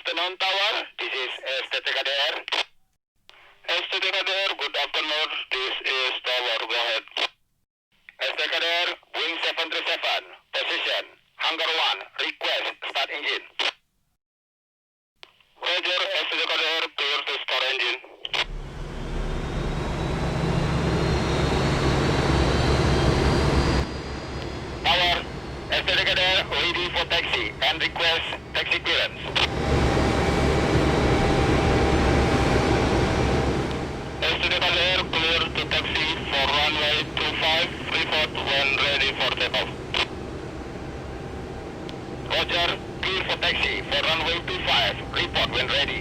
afternoon, Tower. This is STTKDR. STTKDR, good afternoon. This is Tower. Go ahead. STTKDR, Wing 737. Position. Hangar 1. Request. Start engine. Roger, STTKDR, clear to start engine. Tower, STTKDR, ready for taxi and request taxi clearance. STTKDR, clear to taxi for runway 25, report when ready for takeoff. Roger, clear for taxi for runway 25, report when ready.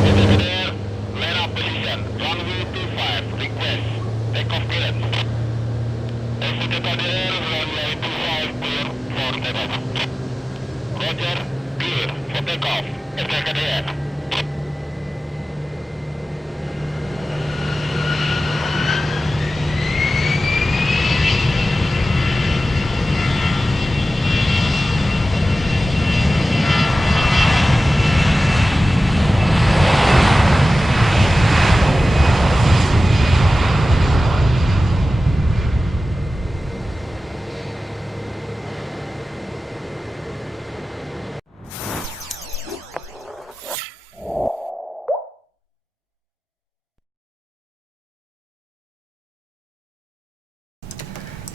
STTKDR, man up position, runway 25, request takeoff clearance. STTKDR, runway 25, clear for takeoff. Roger, clear for takeoff. STTKDR.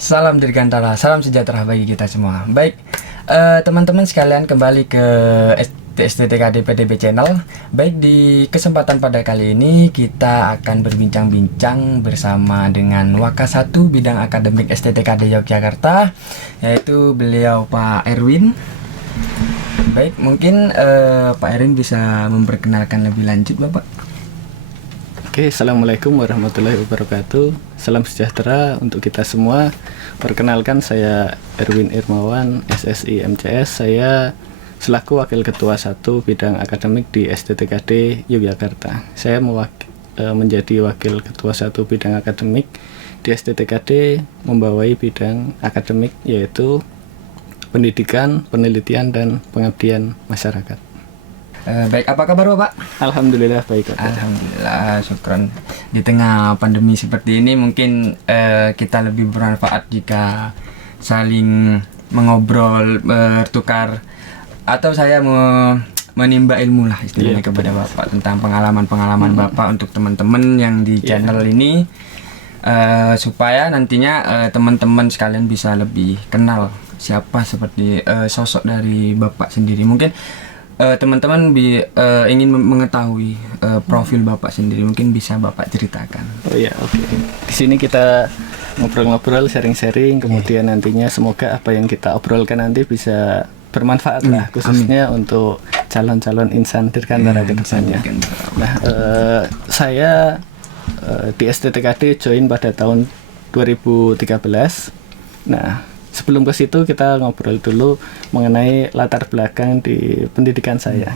Salam Dirgantara, salam sejahtera bagi kita semua. Baik, teman-teman sekalian, kembali ke STTKD PDB Channel. Baik, di kesempatan pada kali ini kita akan berbincang-bincang bersama dengan Waka 1 bidang akademik STTKD Yogyakarta, yaitu beliau Pak Erwin. Baik, mungkin Pak Erwin bisa memperkenalkan lebih lanjut, Bapak. Oke, Assalamualaikum warahmatullahi wabarakatuh. Salam sejahtera untuk kita semua. Perkenalkan, saya Erwin Irmawan, SSI MCS. Saya selaku Wakil Ketua 1 Bidang Akademik di STTKD Yogyakarta. Saya menjadi Wakil Ketua 1 Bidang Akademik di STTKD, membawai bidang akademik yaitu pendidikan, penelitian, dan pengabdian masyarakat. Baik, apa kabar Bapak? Alhamdulillah baik. Alhamdulillah, syukron. Di tengah pandemi seperti ini mungkin kita lebih bermanfaat jika saling mengobrol, bertukar, atau saya menimba ilmu lah istilahnya kepada Bapak tentang pengalaman-pengalaman Bapak untuk teman-teman yang di channel ini, supaya nantinya teman-teman sekalian bisa lebih kenal siapa seperti sosok dari Bapak sendiri. Mungkin teman-teman ingin mengetahui profil Bapak sendiri, mungkin bisa Bapak ceritakan. Oh ya, oke. Di sini kita ngobrol-ngobrol, sharing-sharing, kemudian nantinya semoga apa yang kita obrolkan nanti bisa bermanfaat lah, khususnya untuk calon-calon insan Dirgantara ke depannya. Nah, saya di STTKD join pada tahun 2013. Nah, sebelum ke situ kita ngobrol dulu mengenai latar belakang di pendidikan saya.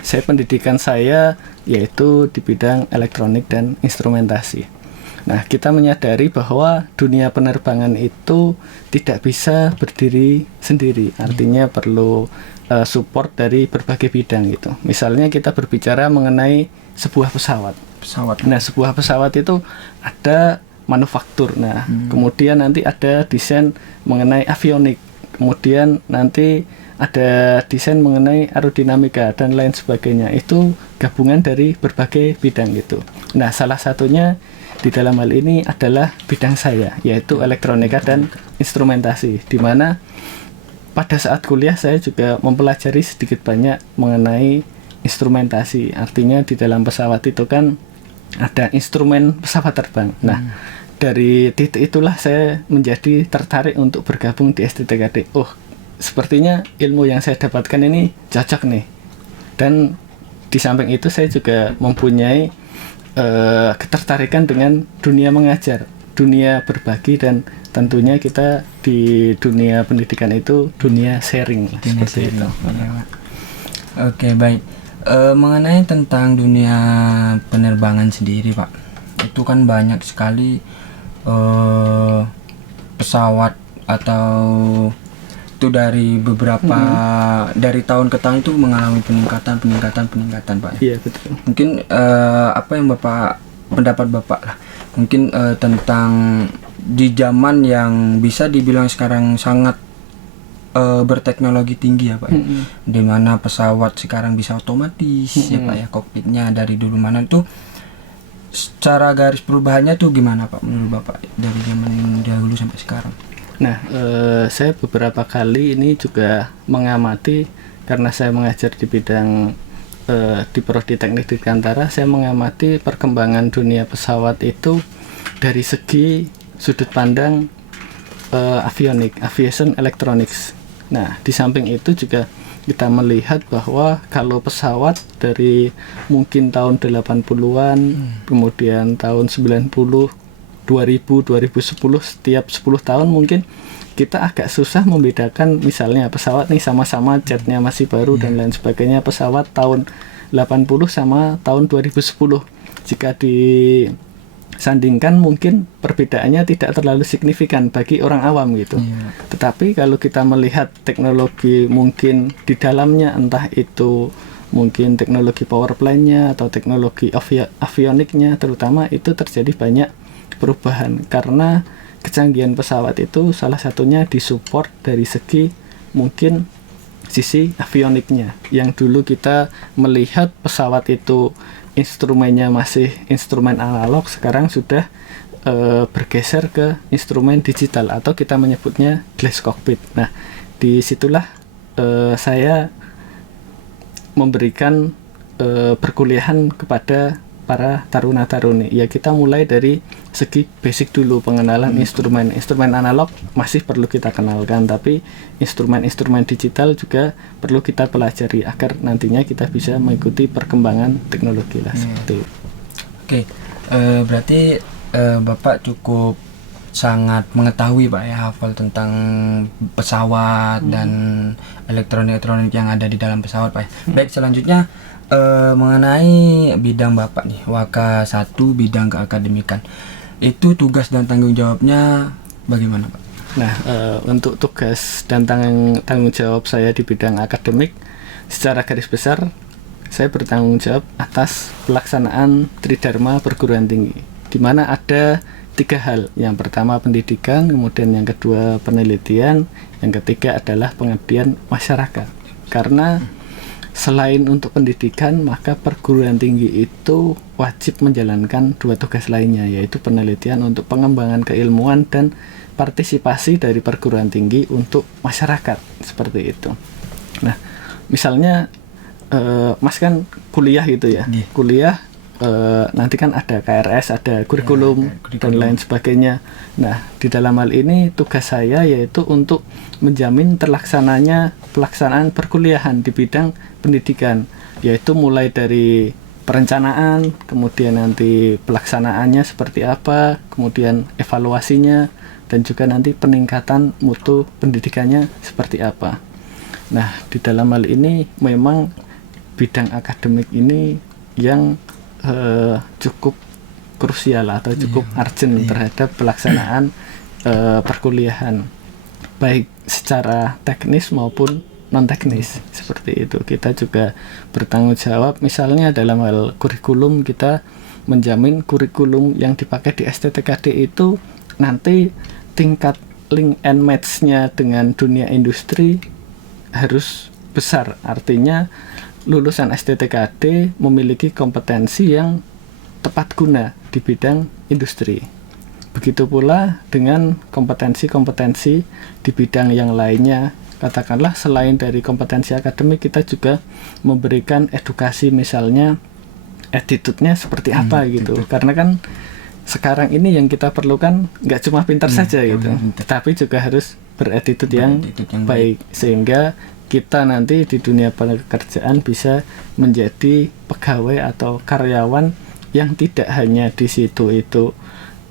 Saya pendidikan saya yaitu di bidang elektronik dan instrumentasi. Nah, kita menyadari bahwa dunia penerbangan itu tidak bisa berdiri sendiri. Artinya perlu support dari berbagai bidang gitu. Misalnya kita berbicara mengenai sebuah pesawat. Nah, sebuah pesawat itu ada manufaktur. Nah, kemudian nanti ada desain mengenai avionik. Kemudian nanti ada desain mengenai aerodinamika dan lain sebagainya. Itu gabungan dari berbagai bidang gitu. Nah, salah satunya di dalam hal ini adalah bidang saya, yaitu elektronika dan instrumentasi, di mana pada saat kuliah saya juga mempelajari sedikit banyak mengenai instrumentasi. Artinya di dalam pesawat itu kan ada instrumen pesawat terbang. Nah, dari titik itulah saya menjadi tertarik untuk bergabung di STTKD. Oh, sepertinya ilmu yang saya dapatkan ini cocok nih. Dan di samping itu saya juga mempunyai ketertarikan dengan dunia mengajar, dunia berbagi, dan tentunya kita di dunia pendidikan itu dunia sharing. Seperti itu. Oke, baik. Mengenai tentang dunia penerbangan sendiri Pak, itu kan banyak sekali pesawat atau itu dari beberapa dari tahun ke tahun itu mengalami peningkatan Pak. Iya betul. Mungkin apa yang pendapat Bapak lah mungkin tentang di zaman yang bisa dibilang sekarang sangat berteknologi tinggi ya Pak ya. Di mana pesawat sekarang bisa otomatis ya Pak ya, kokpitnya dari dulu mana itu secara garis perubahannya tuh gimana Pak menurut Bapak dari zaman dahulu sampai sekarang? Nah, saya beberapa kali ini juga mengamati, karena saya mengajar di bidang di Prodi Teknik Dirgantara, saya mengamati perkembangan dunia pesawat itu dari segi sudut pandang aviation electronics. Nah, di samping itu juga kita melihat bahwa kalau pesawat dari mungkin tahun 80-an, kemudian tahun 90, 2010, setiap 10 tahun mungkin kita agak susah membedakan, misalnya pesawat nih sama-sama jetnya masih baru dan lain sebagainya, pesawat tahun 80 sama tahun 2010. Jika disandingkan mungkin perbedaannya tidak terlalu signifikan bagi orang awam gitu. Tetapi kalau kita melihat teknologi mungkin di dalamnya, entah itu mungkin teknologi power plant-nya atau teknologi avioniknya terutama, itu terjadi banyak perubahan karena kecanggihan pesawat itu salah satunya disupport dari segi mungkin sisi avioniknya. Yang dulu kita melihat pesawat itu instrumennya masih instrumen analog, sekarang sudah bergeser ke instrumen digital atau kita menyebutnya glass cockpit. Nah, disitulah saya memberikan perkuliahan kepada para taruna-taruni. Ya, kita mulai dari segi basic dulu, pengenalan instrumen analog masih perlu kita kenalkan, tapi instrumen digital juga perlu kita pelajari agar nantinya kita bisa mengikuti perkembangan teknologi lah seperti itu. Oke, berarti Bapak cukup sangat mengetahui Pak ya, hafal tentang pesawat dan elektronik yang ada di dalam pesawat Pak ya. Baik, selanjutnya mengenai bidang Bapak nih, Waka 1 bidang keakademikan, itu tugas dan tanggung jawabnya bagaimana Pak? Nah, untuk tugas dan tanggung jawab saya di bidang akademik, secara garis besar saya bertanggung jawab atas pelaksanaan Tridharma perguruan tinggi, di mana ada 3 hal. Yang pertama pendidikan, kemudian yang kedua penelitian, yang ketiga adalah pengabdian masyarakat. Karena selain untuk pendidikan, maka perguruan tinggi itu wajib menjalankan 2 tugas lainnya, yaitu penelitian untuk pengembangan keilmuan dan partisipasi dari perguruan tinggi untuk masyarakat, seperti itu. Nah, misalnya Mas kan kuliah gitu ya, kuliah nanti kan ada KRS, ada kurikulum dan lain sebagainya. Nah, di dalam hal ini tugas saya yaitu untuk menjamin pelaksanaan perkuliahan di bidang pendidikan, yaitu mulai dari perencanaan, kemudian nanti pelaksanaannya seperti apa, kemudian evaluasinya, dan juga nanti peningkatan mutu pendidikannya seperti apa. Nah, di dalam hal ini memang bidang akademik ini yang cukup krusial atau cukup urgent terhadap pelaksanaan perkuliahan, baik secara teknis maupun non teknis, seperti itu. Kita juga bertanggung jawab, misalnya dalam hal kurikulum, kita menjamin kurikulum yang dipakai di STTKD itu nanti tingkat link and match-nya dengan dunia industri harus besar. Artinya lulusan STTKD memiliki kompetensi yang tepat guna di bidang industri. Begitu pula dengan kompetensi-kompetensi di bidang yang lainnya. Katakanlah selain dari kompetensi akademik, kita juga memberikan edukasi, misalnya attitude-nya seperti apa gitu. Karena kan sekarang ini yang kita perlukan nggak cuma pintar saja gitu, tetapi juga harus berattitude yang baik, sehingga kita nanti di dunia pekerjaan bisa menjadi pegawai atau karyawan yang tidak hanya di situ itu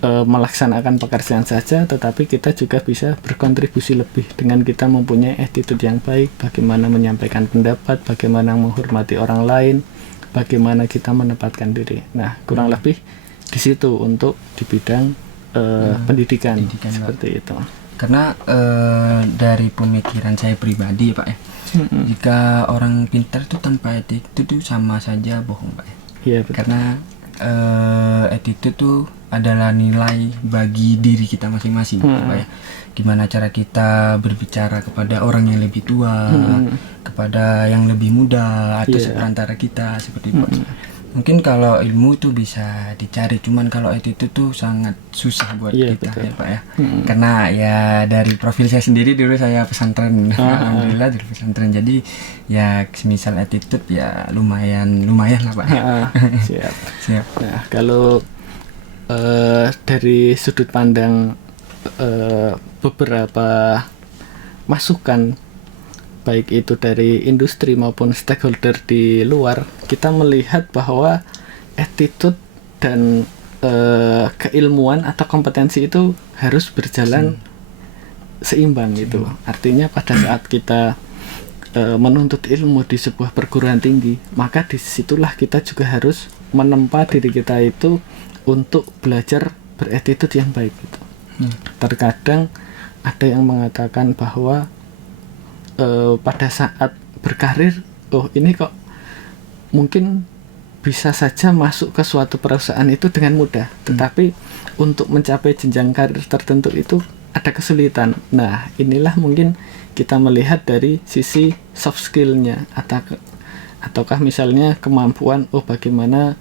melaksanakan pekerjaan saja, tetapi kita juga bisa berkontribusi lebih dengan kita mempunyai attitude yang baik, bagaimana menyampaikan pendapat, bagaimana menghormati orang lain, bagaimana kita menempatkan diri. Nah, kurang lebih di situ untuk di bidang pendidikan seperti itu. Karena dari pemikiran saya pribadi Pak ya, jika orang pintar itu tanpa etik itu sama saja bohong Pak ya. Iya, betul. Karena attitude itu adalah nilai bagi diri kita masing-masing Pak ya. Gimana cara kita berbicara kepada orang yang lebih tua, kepada yang lebih muda atau seperantara kita seperti itu. Mungkin kalau ilmu itu bisa dicari, cuman kalau attitude tuh sangat susah buat kita ya Pak ya. Karena ya dari profil saya sendiri dulu saya pesantren, alhamdulillah dari pesantren. Jadi ya semisal attitude ya lumayan lah Pak. Siap. Nah, kalau dari sudut pandang beberapa masukan baik itu dari industri maupun stakeholder di luar, kita melihat bahwa attitude dan keilmuan atau kompetensi itu harus berjalan seimbang gitu. Artinya pada saat kita menuntut ilmu di sebuah perguruan tinggi, maka disitulah kita juga harus menempa diri kita itu untuk belajar berattitude yang baik gitu. Terkadang ada yang mengatakan bahwa pada saat berkarir, ini kok mungkin bisa saja masuk ke suatu perusahaan itu dengan mudah, tetapi untuk mencapai jenjang karir tertentu itu ada kesulitan. Nah, inilah mungkin kita melihat dari sisi soft skill-nya, ataukah misalnya kemampuan bagaimana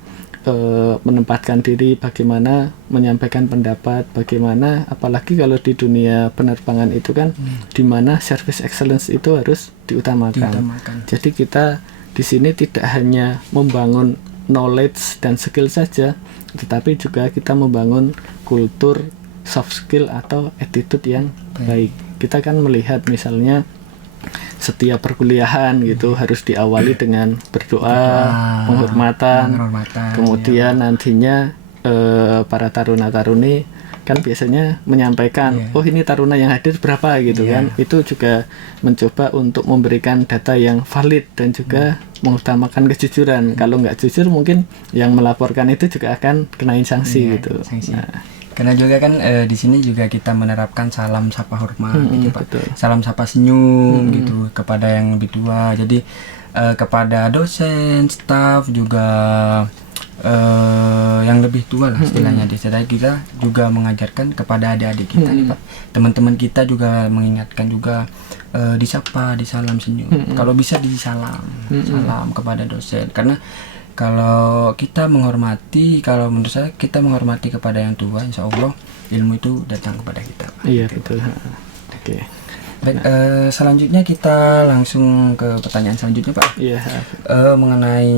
menempatkan diri, bagaimana menyampaikan pendapat, bagaimana apalagi kalau di dunia penerbangan itu kan di mana service excellence itu harus diutamakan. Jadi kita di sini tidak hanya membangun knowledge dan skill saja, tetapi juga kita membangun kultur soft skill atau attitude yang baik. Kita kan melihat misalnya setiap perkuliahan gitu harus diawali dengan berdoa, penghormatan. Kemudian nantinya para taruna-taruni kan biasanya menyampaikan, ini taruna yang hadir berapa gitu kan. Itu juga mencoba untuk memberikan data yang valid dan juga mengutamakan kejujuran. Kalau nggak jujur mungkin yang melaporkan itu juga akan kenain sanksi gitu. Nah, karena juga kan di sini juga kita menerapkan salam sapa hormat gitu Pak. Betul. Salam sapa senyum gitu kepada yang lebih tua. Jadi kepada dosen, staf juga yang lebih tua lah istilahnya. Jadi kita juga mengajarkan kepada adik-adik kita nih Pak. Teman-teman kita juga mengingatkan juga disapa, disalam senyum. Kalau bisa disalam, salam kepada dosen. Karena kalau kita menghormati, kalau menurut saya kita menghormati kepada yang tua, insya Allah ilmu itu datang kepada kita. Iya betul. Oke. Baik, selanjutnya kita langsung ke pertanyaan selanjutnya Pak. Iya. Mengenai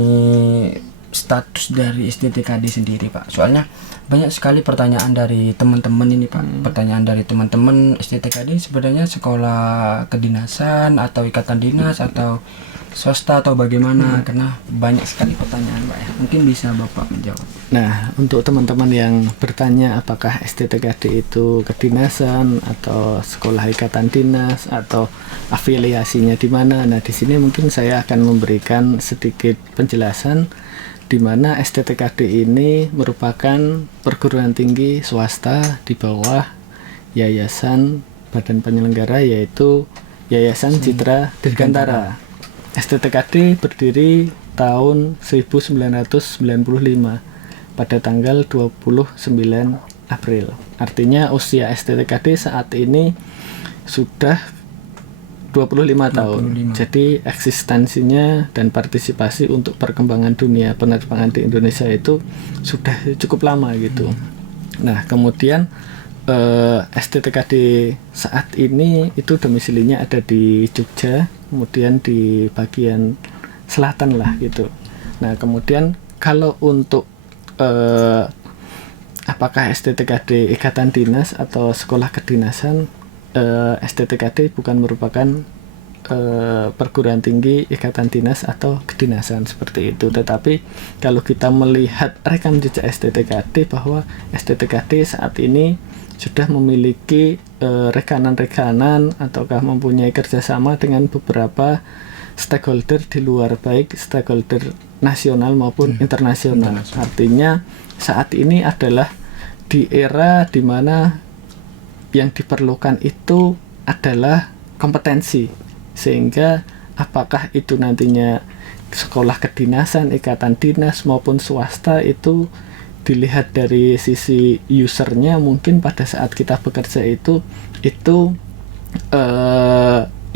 status dari STTKD sendiri Pak. Soalnya banyak sekali pertanyaan dari teman-teman ini Pak. Pertanyaan dari teman-teman STTKD sebenarnya sekolah kedinasan atau ikatan dinas atau swasta atau bagaimana, karena banyak sekali pertanyaan Pak ya. Mungkin bisa Bapak menjawab. Nah, untuk teman-teman yang bertanya apakah STTKD itu kedinasan atau sekolah ikatan dinas atau afiliasinya di mana, nah di sini mungkin saya akan memberikan sedikit penjelasan di mana STTKD ini merupakan perguruan tinggi swasta di bawah yayasan badan penyelenggara, yaitu Yayasan Citra Dirgantara. STTKD berdiri tahun 1995 pada tanggal 29 April. Artinya usia STTKD saat ini sudah 25 tahun. Jadi eksistensinya dan partisipasi untuk perkembangan dunia penerbangan di Indonesia itu sudah cukup lama gitu. Nah, kemudian STTKD saat ini itu domisilinya ada di Jogja, kemudian di bagian selatan lah gitu. Nah, kemudian kalau untuk apakah STTKD ikatan dinas atau sekolah kedinasan, STTKD bukan merupakan perguruan tinggi, ikatan dinas atau kedinasan seperti itu. Tetapi kalau kita melihat rekam jejak STTKD, bahwa STTKD saat ini sudah memiliki rekanan-rekanan ataukah mempunyai kerjasama dengan beberapa stakeholder di luar, baik stakeholder nasional maupun internasional. Artinya saat ini adalah di era di mana yang diperlukan itu adalah kompetensi, sehingga apakah itu nantinya sekolah kedinasan, ikatan dinas maupun swasta, itu dilihat dari sisi usernya. Mungkin pada saat kita bekerja itu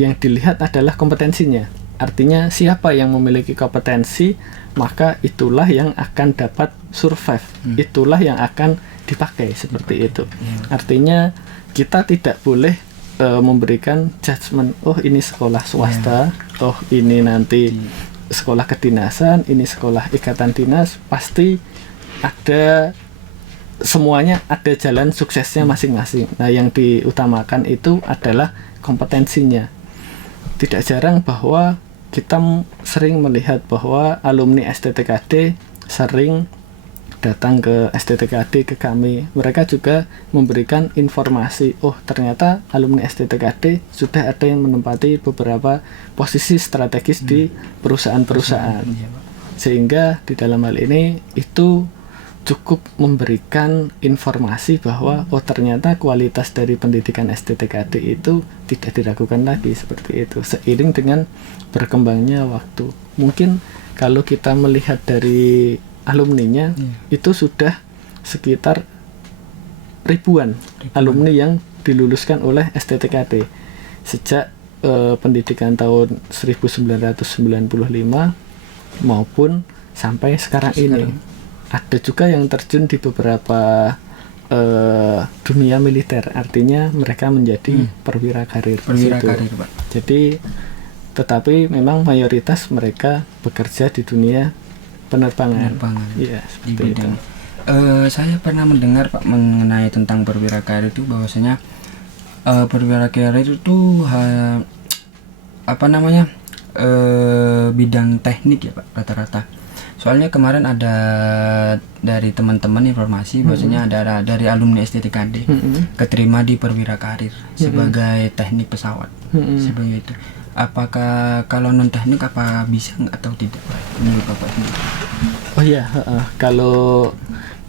yang dilihat adalah kompetensinya. Artinya siapa yang memiliki kompetensi, maka itulah yang akan dapat survive, itulah yang akan dipakai, seperti itu. Artinya kita tidak boleh memberikan judgement, oh ini sekolah swasta, oh ini nanti sekolah kedinasan, ini sekolah ikatan dinas, pasti ada, semuanya ada jalan suksesnya masing-masing. Nah, yang diutamakan itu adalah kompetensinya. Tidak jarang bahwa kita sering melihat bahwa alumni STTKD sering datang ke STTKD, ke kami. Mereka juga memberikan informasi, oh ternyata alumni STTKD sudah ada yang menempati beberapa posisi strategis di perusahaan-perusahaan. Sehingga di dalam hal ini itu cukup memberikan informasi bahwa oh ternyata kualitas dari pendidikan STTKD itu tidak diragukan lagi, seperti itu. Seiring dengan berkembangnya waktu, mungkin kalau kita melihat dari alumninya, itu sudah sekitar ribuan alumni yang diluluskan oleh STTKD sejak pendidikan tahun 1995 maupun sampai sekarang ini. Ada juga yang terjun di beberapa dunia militer, artinya mereka menjadi perwira karir. Pak. Jadi, tetapi memang mayoritas mereka bekerja di dunia penerbangan. Iya, seperti itu. Saya pernah mendengar Pak mengenai tentang perwira karir itu, bahwasanya perwira karir itu bidang teknik ya Pak, rata-rata. Soalnya kemarin ada dari teman-teman informasi bahwasanya ada dari alumni STTKD keterima di perwira karir sebagai teknik pesawat, sebagai itu. Apakah kalau non teknik apa bisa atau tidak menurut Bapak sendiri? Oh iya, kalau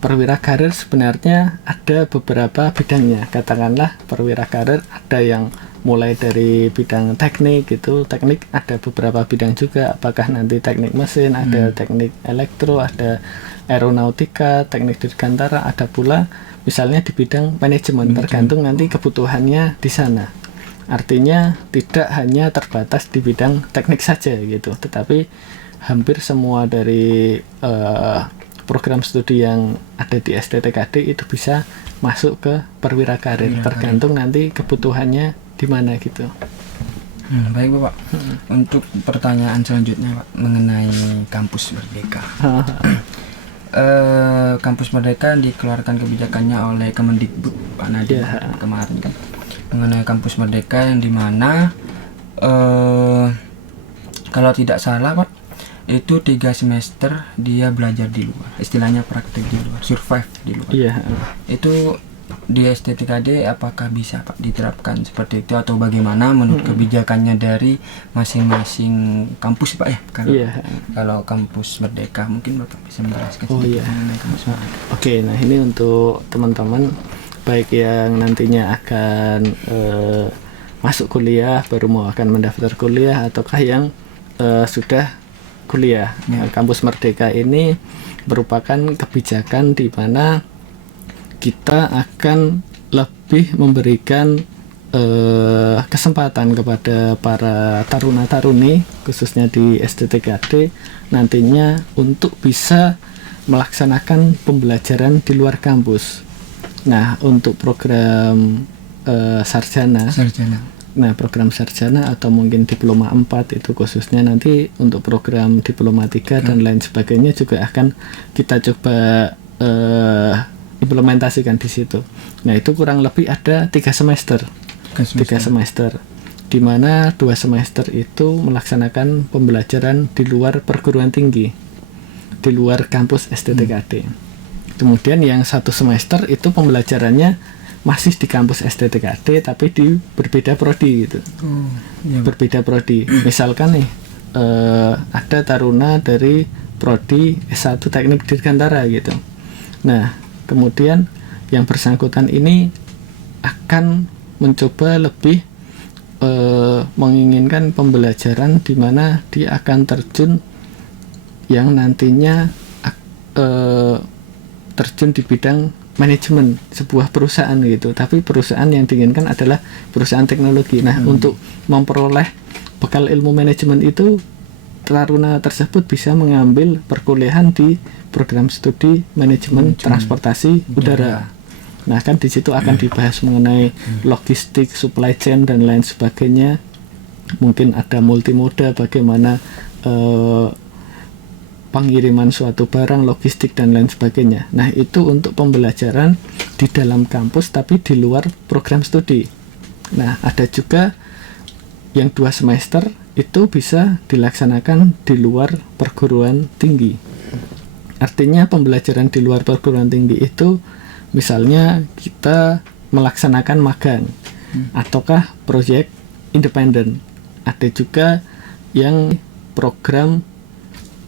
perwira karir sebenarnya ada beberapa bidangnya. Katakanlah perwira karir ada yang mulai dari bidang teknik, itu teknik ada beberapa bidang juga. Apakah nanti teknik mesin, ada teknik elektro, ada aeronautika, teknik dirgantara, ada pula misalnya di bidang manajemen, tergantung nanti kebutuhannya di sana. Artinya tidak hanya terbatas di bidang teknik saja gitu, tetapi hampir semua dari program studi yang ada di STTKD itu bisa masuk ke perwira karir, tergantung nanti kebutuhannya di mana gitu. Baik Bapak. Untuk pertanyaan selanjutnya Pak mengenai Kampus Merdeka. Kampus Merdeka dikeluarkan kebijakannya oleh Kemendikbud Pak Nadiem kemarin kan, mengenai Kampus Merdeka yang dimana kalau tidak salah Pak, itu 3 semester dia belajar di luar, istilahnya praktek di luar, survive di luar. Itu di STTKD apakah bisa Pak diterapkan seperti itu, atau bagaimana menurut kebijakannya dari masing-masing kampus Pak ya? Kalau Kampus Merdeka mungkin Bapak bisa menjelaskan mengenai Kampus Merdeka. Oke, nah ini untuk teman-teman baik yang nantinya akan masuk kuliah, baru mau akan mendaftar kuliah, ataukah yang sudah kuliah. Kampus Merdeka ini merupakan kebijakan di mana kita akan lebih memberikan kesempatan kepada para taruna-taruni khususnya di STTKD nantinya untuk bisa melaksanakan pembelajaran di luar kampus. Nah, untuk program sarjana. Nah, program sarjana atau mungkin diploma 4 itu khususnya nanti untuk program diploma 3 dan lain sebagainya juga akan kita coba implementasikan di situ. Nah, itu kurang lebih ada 3 semester. 3 semester. di mana 2 semester itu melaksanakan pembelajaran di luar perguruan tinggi, di luar kampus STTKD. Kemudian yang 1 semester itu pembelajarannya masih di kampus STTKD tapi di berbeda prodi gitu. Berbeda prodi. Misalkan nih ada taruna dari prodi S1 Teknik Dirgantara gitu. Nah, kemudian yang bersangkutan ini akan mencoba lebih menginginkan pembelajaran di mana dia akan terjun yang nantinya terjun di bidang manajemen sebuah perusahaan gitu. Tapi perusahaan yang diinginkan adalah perusahaan teknologi. Nah, untuk memperoleh bekal ilmu manajemen itu, taruna tersebut bisa mengambil perkuliahan di program studi manajemen transportasi udara. Nah, kan di situ akan dibahas mengenai logistik, supply chain dan lain sebagainya. Mungkin ada multimoda, bagaimana pengiriman suatu barang, logistik dan lain sebagainya. Nah, itu untuk pembelajaran di dalam kampus tapi di luar program studi. Nah, ada juga yang 2 semester itu bisa dilaksanakan di luar perguruan tinggi. Artinya pembelajaran di luar perguruan tinggi itu misalnya kita melaksanakan magang ataukah proyek independen. Ada juga yang program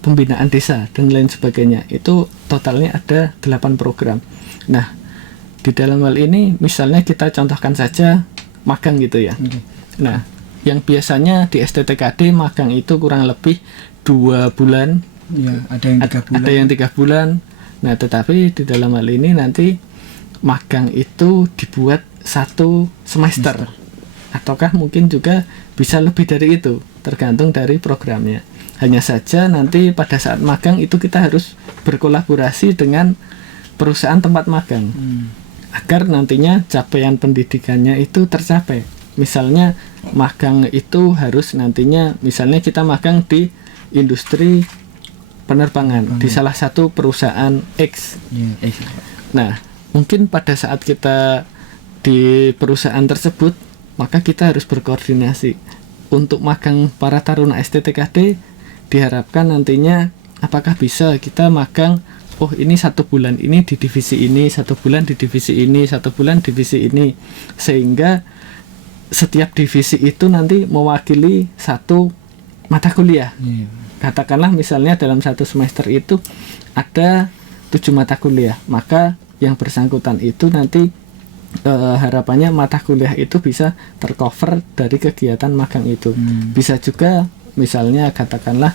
pembinaan desa dan lain sebagainya. Itu totalnya ada 8 program. Nah, di dalam hal ini misalnya kita contohkan saja magang gitu ya. Nah, yang biasanya di STTKD magang itu kurang lebih 2 bulan. Ya, ada yang 3 bulan. Ada yang 3 bulan. Nah, tetapi di dalam hal ini nanti magang itu dibuat 1 semester. Ataukah mungkin juga bisa lebih dari itu, tergantung dari programnya. Hanya saja nanti pada saat magang itu kita harus berkolaborasi dengan perusahaan tempat magang. Agar nantinya capaian pendidikannya itu tercapai. Misalnya magang itu harus nantinya, misalnya kita magang di industri penerbangan di salah satu perusahaan X. Nah, mungkin pada saat kita di perusahaan tersebut, maka kita harus berkoordinasi. Untuk magang para taruna STTKD diharapkan nantinya apakah bisa kita magang, oh ini 1 bulan ini di divisi ini, 1 bulan di divisi ini, 1 bulan divisi ini, sehingga setiap divisi itu nanti mewakili 1 mata kuliah. Katakanlah misalnya dalam 1 semester itu ada 7 mata kuliah, maka yang bersangkutan itu nanti harapannya mata kuliah itu bisa tercover dari kegiatan magang itu. Bisa juga misalnya katakanlah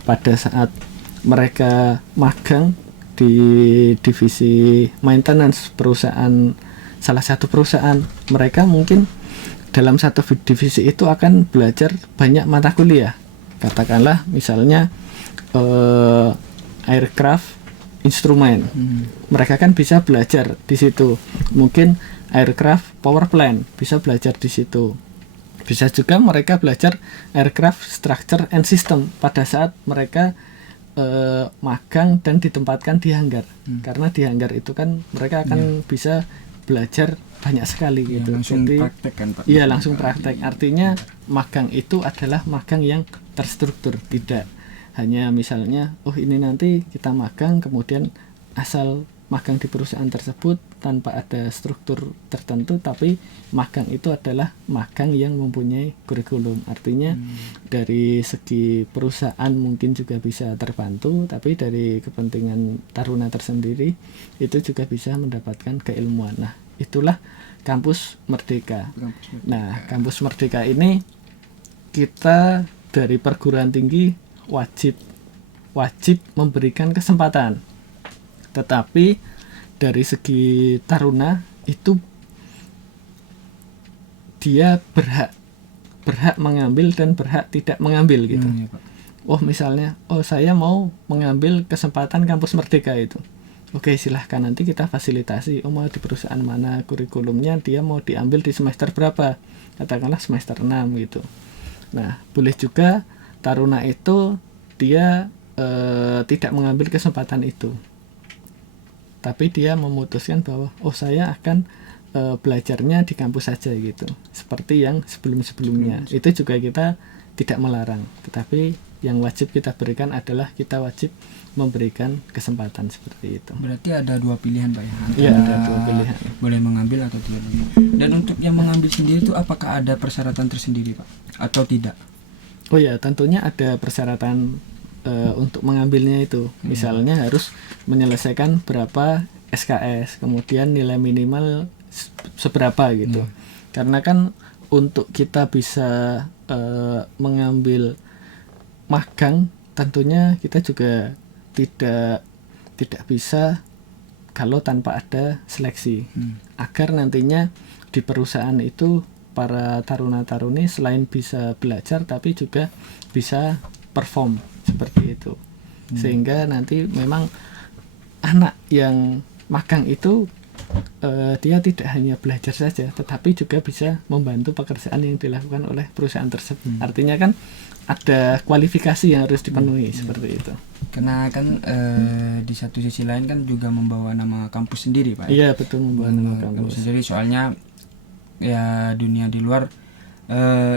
pada saat mereka magang di divisi maintenance perusahaan, salah satu perusahaan, mereka mungkin dalam 1 divisi itu akan belajar banyak mata kuliah. Katakanlah misalnya aircraft instrumen, mereka kan bisa belajar di situ. Mungkin aircraft power plant bisa belajar di situ. Bisa juga mereka belajar aircraft structure and system pada saat mereka magang dan ditempatkan di hanggar. Karena di hanggar itu kan mereka akan bisa belajar banyak sekali gitu. Langsung jadi praktek kan Pak? Iya, langsung praktek. Artinya magang itu adalah magang yang terstruktur, tidak hanya misalnya oh ini nanti kita magang kemudian asal magang di perusahaan tersebut tanpa ada struktur tertentu, tapi magang itu adalah magang yang mempunyai kurikulum. Artinya dari segi perusahaan mungkin juga bisa terbantu, tapi dari kepentingan taruna tersendiri itu juga bisa mendapatkan keilmuan. Nah, itulah Kampus Merdeka. Nah, Kampus Merdeka ini kita dari perguruan tinggi wajib memberikan kesempatan. Tetapi dari segi taruna itu dia berhak mengambil dan berhak tidak mengambil gitu. Oh misalnya, oh saya mau mengambil kesempatan Kampus Merdeka itu. Oke, silahkan, nanti kita fasilitasi. Oh mau di perusahaan mana, kurikulumnya dia mau diambil di semester berapa, katakanlah semester 6 gitu. Nah, boleh juga taruna itu dia tidak mengambil kesempatan itu, tapi dia memutuskan bahwa oh saya akan belajarnya di kampus saja gitu, seperti yang sebelum-sebelumnya. Itu juga kita tidak melarang, tetapi yang wajib kita berikan adalah kita wajib memberikan kesempatan seperti itu. Berarti ada 2 pilihan Pak ya? Iya, ada 2 pilihan. Boleh mengambil atau tidak boleh. Dan untuk yang mengambil sendiri itu apakah ada persyaratan tersendiri Pak? Atau tidak? Oh ya, tentunya ada persyaratan untuk mengambilnya itu. Misalnya harus menyelesaikan berapa SKS, kemudian nilai minimal seberapa gitu. Karena kan untuk kita bisa mengambil magang, tentunya kita juga tidak bisa kalau tanpa ada seleksi. Agar nantinya di perusahaan itu para taruna-taruni selain bisa belajar tapi juga bisa perform seperti itu. Sehingga nanti memang anak yang magang itu dia tidak hanya belajar saja, tetapi juga bisa membantu pekerjaan yang dilakukan oleh perusahaan tersebut. Artinya kan ada kualifikasi yang harus dipenuhi seperti itu. Karena kan di satu sisi lain kan juga membawa nama kampus sendiri Pak. Iya betul, membawa nama kampus sendiri. Soalnya ya dunia di luar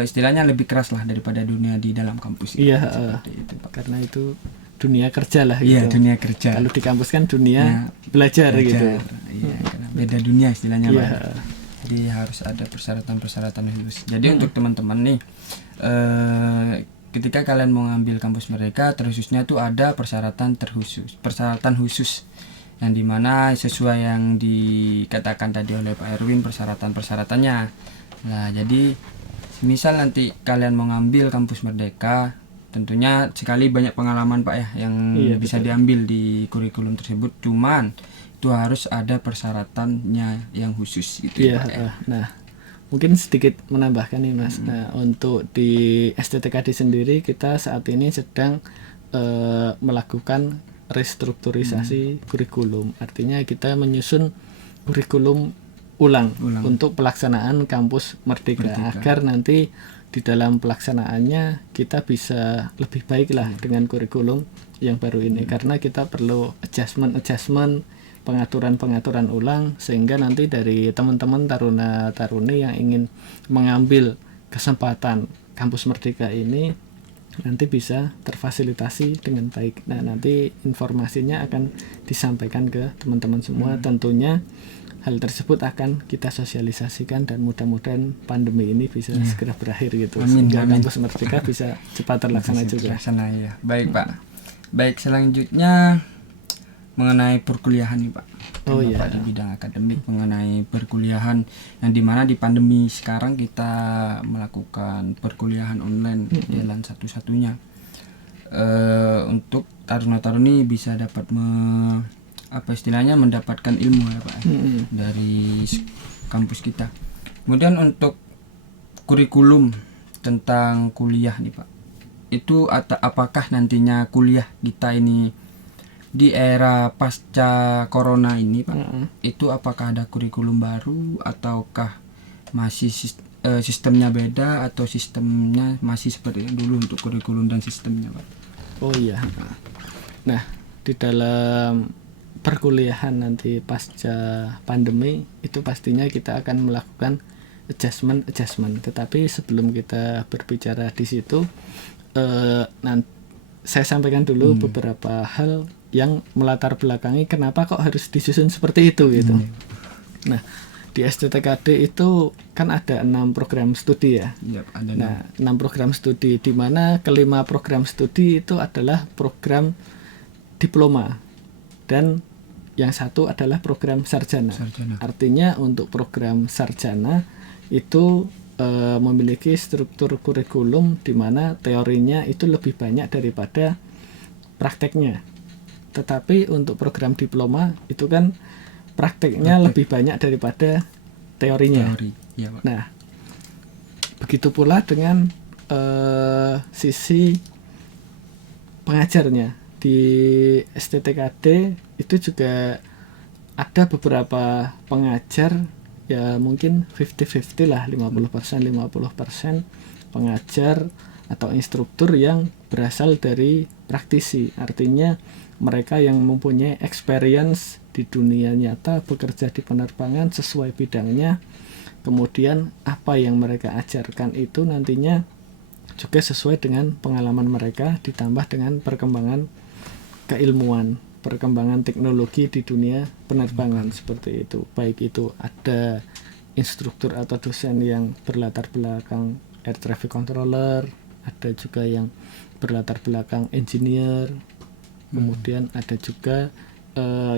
istilahnya lebih keras lah daripada dunia di dalam kampus. Iya, itu, Pak. Karena itu dunia kerja lah gitu. Iya, dunia kerja. Kalau di kampus kan dunia belajar gitu. Iya, karena beda dunia istilahnya Pak. Jadi harus ada persyaratan-persyaratan khusus. Jadi untuk teman-teman nih ketika kalian mau ngambil kampus Merdeka, terkhususnya tuh ada persyaratan khusus yang dimana sesuai yang dikatakan tadi oleh Pak Erwin persyaratan-persyaratannya. Nah, jadi misal nanti kalian mau ngambil kampus Merdeka, tentunya sekali banyak pengalaman Pak ya yang bisa diambil di kurikulum tersebut, cuman itu harus ada persyaratannya yang khusus gitu ya Pak ya. Nah, mungkin sedikit menambahkan nih Mas. Nah, untuk di STTKD sendiri kita saat ini sedang melakukan restrukturisasi kurikulum. Artinya kita menyusun kurikulum ulang untuk pelaksanaan kampus Merdeka. Agar nanti di dalam pelaksanaannya kita bisa lebih baik lah dengan kurikulum yang baru ini. Karena kita perlu adjustment, pengaturan ulang, sehingga nanti dari teman-teman taruna-taruni yang ingin mengambil kesempatan kampus Merdeka ini nanti bisa terfasilitasi dengan baik. Nah, nanti informasinya akan disampaikan ke teman-teman semua. Tentunya hal tersebut akan kita sosialisasikan dan mudah-mudahan pandemi ini bisa segera berakhir gitu. Sehingga kampus Merdeka bisa cepat terlaksana juga. Ya. Baik Pak. Baik, selanjutnya mengenai perkuliahan nih Pak. Bapak di bidang akademik mengenai perkuliahan yang dimana di pandemi sekarang kita melakukan perkuliahan online jalan satu-satunya untuk taruna-taruni bisa dapat mendapatkan ilmu ya Pak dari kampus kita. Kemudian untuk kurikulum tentang kuliah nih Pak, itu apakah nantinya kuliah kita ini di era pasca corona ini Pak, itu apakah ada kurikulum baru ataukah masih sistemnya beda atau sistemnya masih seperti yang dulu untuk kurikulum dan sistemnya Pak? Oh iya. Nah, di dalam perkuliahan nanti pasca pandemi itu pastinya kita akan melakukan adjustment. Tetapi sebelum kita berbicara di situ, saya sampaikan dulu beberapa hal yang melatar belakangi kenapa kok harus disusun seperti itu gitu. Nah, di STTKD itu kan ada 6 program studi ya. Ada 6 program studi, di mana kelima program studi itu adalah program diploma dan yang satu adalah program sarjana. Artinya untuk program sarjana itu memiliki struktur kurikulum di mana teorinya itu lebih banyak daripada prakteknya. Tetapi untuk program diploma itu kan prakteknya lebih banyak daripada teorinya. Nah, begitu pula dengan sisi pengajarnya. Di STTKD itu juga ada beberapa pengajar ya mungkin 50-50 lah, 50% pengajar atau instruktur yang berasal dari praktisi. Artinya mereka yang mempunyai experience di dunia nyata bekerja di penerbangan sesuai bidangnya. Kemudian apa yang mereka ajarkan itu nantinya juga sesuai dengan pengalaman mereka, ditambah dengan perkembangan keilmuan, perkembangan teknologi di dunia penerbangan seperti itu. Baik itu ada instruktur atau dosen yang berlatar belakang air traffic controller, ada juga yang berlatar belakang engineer, kemudian ada juga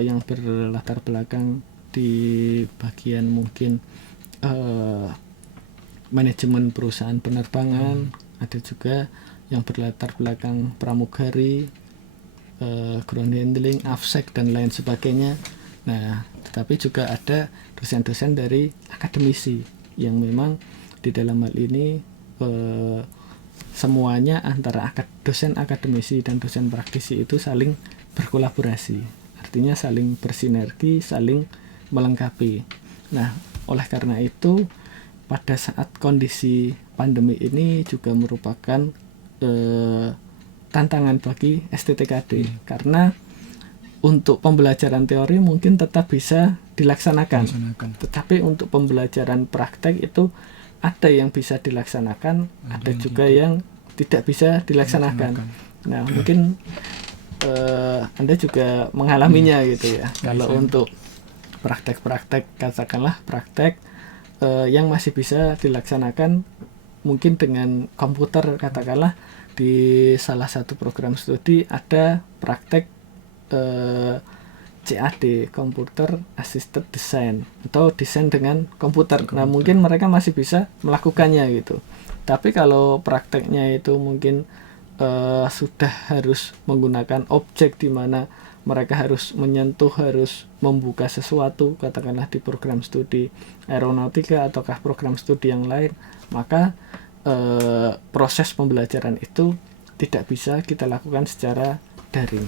yang berlatar belakang di bagian mungkin manajemen perusahaan penerbangan, ada juga yang berlatar belakang pramugari, ground handling, AFSEC dan lain sebagainya. Nah, tetapi juga ada dosen-dosen dari akademisi yang memang di dalam hal ini semuanya antara dosen akademisi dan dosen praktisi itu saling berkolaborasi, artinya saling bersinergi, saling melengkapi. Nah, oleh karena itu pada saat kondisi pandemi ini juga merupakan tantangan bagi STTKD karena untuk pembelajaran teori mungkin tetap bisa dilaksanakan. Tetapi untuk pembelajaran praktek itu ada yang bisa dilaksanakan, ada juga yang tidak bisa dilaksanakan. Nah, mungkin Anda juga mengalaminya gitu ya. Kalau untuk praktek-praktek, katakanlah praktek yang masih bisa dilaksanakan mungkin dengan komputer, katakanlah di salah satu program studi ada praktek CAD, Computer Assisted Design, atau desain dengan komputer. Nah, mungkin mereka masih bisa melakukannya gitu. Tapi kalau prakteknya itu mungkin sudah harus menggunakan objek di mana mereka harus menyentuh, harus membuka sesuatu, katakanlah di program studi aeronautika ataukah program studi yang lain, maka proses pembelajaran itu tidak bisa kita lakukan secara daring.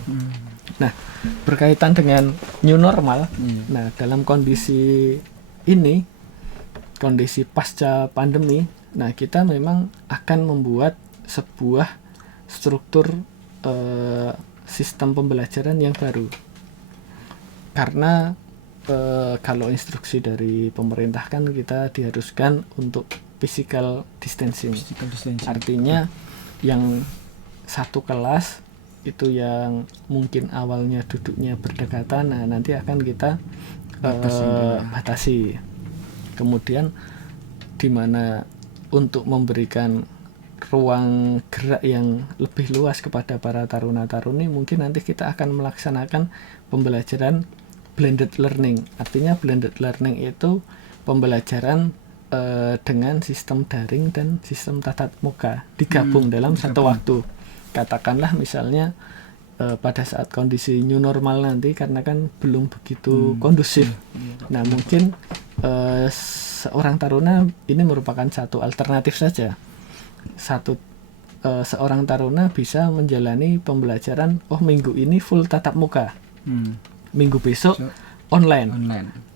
Nah, berkaitan dengan new normal, nah dalam kondisi ini, kondisi pasca pandemi, nah kita memang akan membuat sebuah struktur sistem pembelajaran yang baru. Karena kalau instruksi dari pemerintah kan kita diharuskan untuk physical distancing. Artinya yang satu kelas itu yang mungkin awalnya duduknya berdekatan, nah nanti akan kita batasi. Kemudian di mana untuk memberikan ruang gerak yang lebih luas kepada para taruna-taruni, mungkin nanti kita akan melaksanakan pembelajaran blended learning. Artinya blended learning itu pembelajaran dengan sistem daring dan sistem tatap muka digabung dalam satu waktu. Katakanlah misalnya pada saat kondisi new normal nanti, karena kan belum begitu kondusif. Nah, mungkin seorang taruna ini merupakan satu alternatif saja. Seorang taruna bisa menjalani pembelajaran, minggu ini full tatap muka, minggu besok online.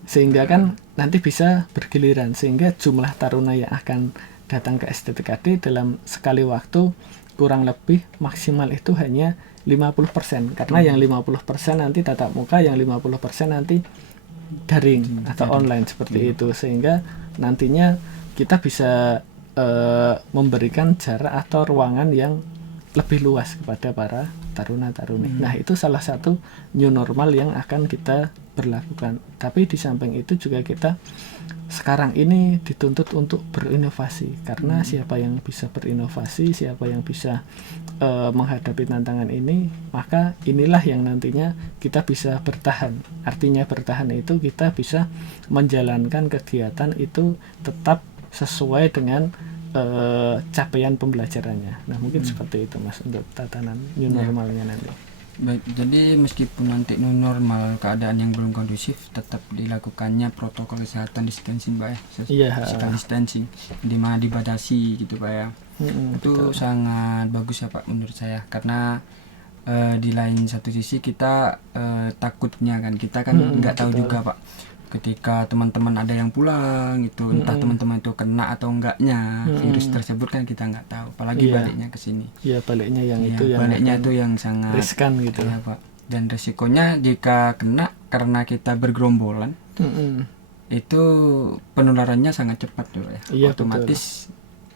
Sehingga kan nanti bisa bergiliran, sehingga jumlah taruna yang akan datang ke STTKD dalam sekali waktu kurang lebih maksimal itu hanya 50%, karena yang 50% nanti tatap muka, yang 50% nanti daring atau online seperti itu, sehingga nantinya kita bisa memberikan jarak atau ruangan yang lebih luas kepada para taruna-taruni. Nah, itu salah satu new normal yang akan kita berlakukan. Tapi di samping itu juga kita sekarang ini dituntut untuk berinovasi, karena siapa yang bisa berinovasi, siapa yang bisa menghadapi tantangan ini, maka inilah yang nantinya kita bisa bertahan. Artinya bertahan itu kita bisa menjalankan kegiatan itu tetap sesuai dengan capaian pembelajarannya. Nah, mungkin seperti itu Mas untuk tatanan new normalnya nanti. Baik, jadi meskipun nanti new normal keadaan yang belum kondusif, tetap dilakukannya protokol kesehatan distancing, Pak ya. Physical distancing, di mana dibatasi gitu, Pak ya. Itu betul. Sangat bagus ya Pak menurut saya, karena di lain satu sisi kita takutnya kan, kita kan nggak tahu juga Pak, ketika teman-teman ada yang pulang gitu, entah teman-teman itu kena atau enggaknya virus tersebut kan kita nggak tahu, apalagi baliknya ke sini. Iya, baliknya yang itu baliknya itu yang sangat riskan gitu ya Pak. Dan resikonya jika kena karena kita bergerombolan, itu penularannya sangat cepat tuh ya. Iya, otomatis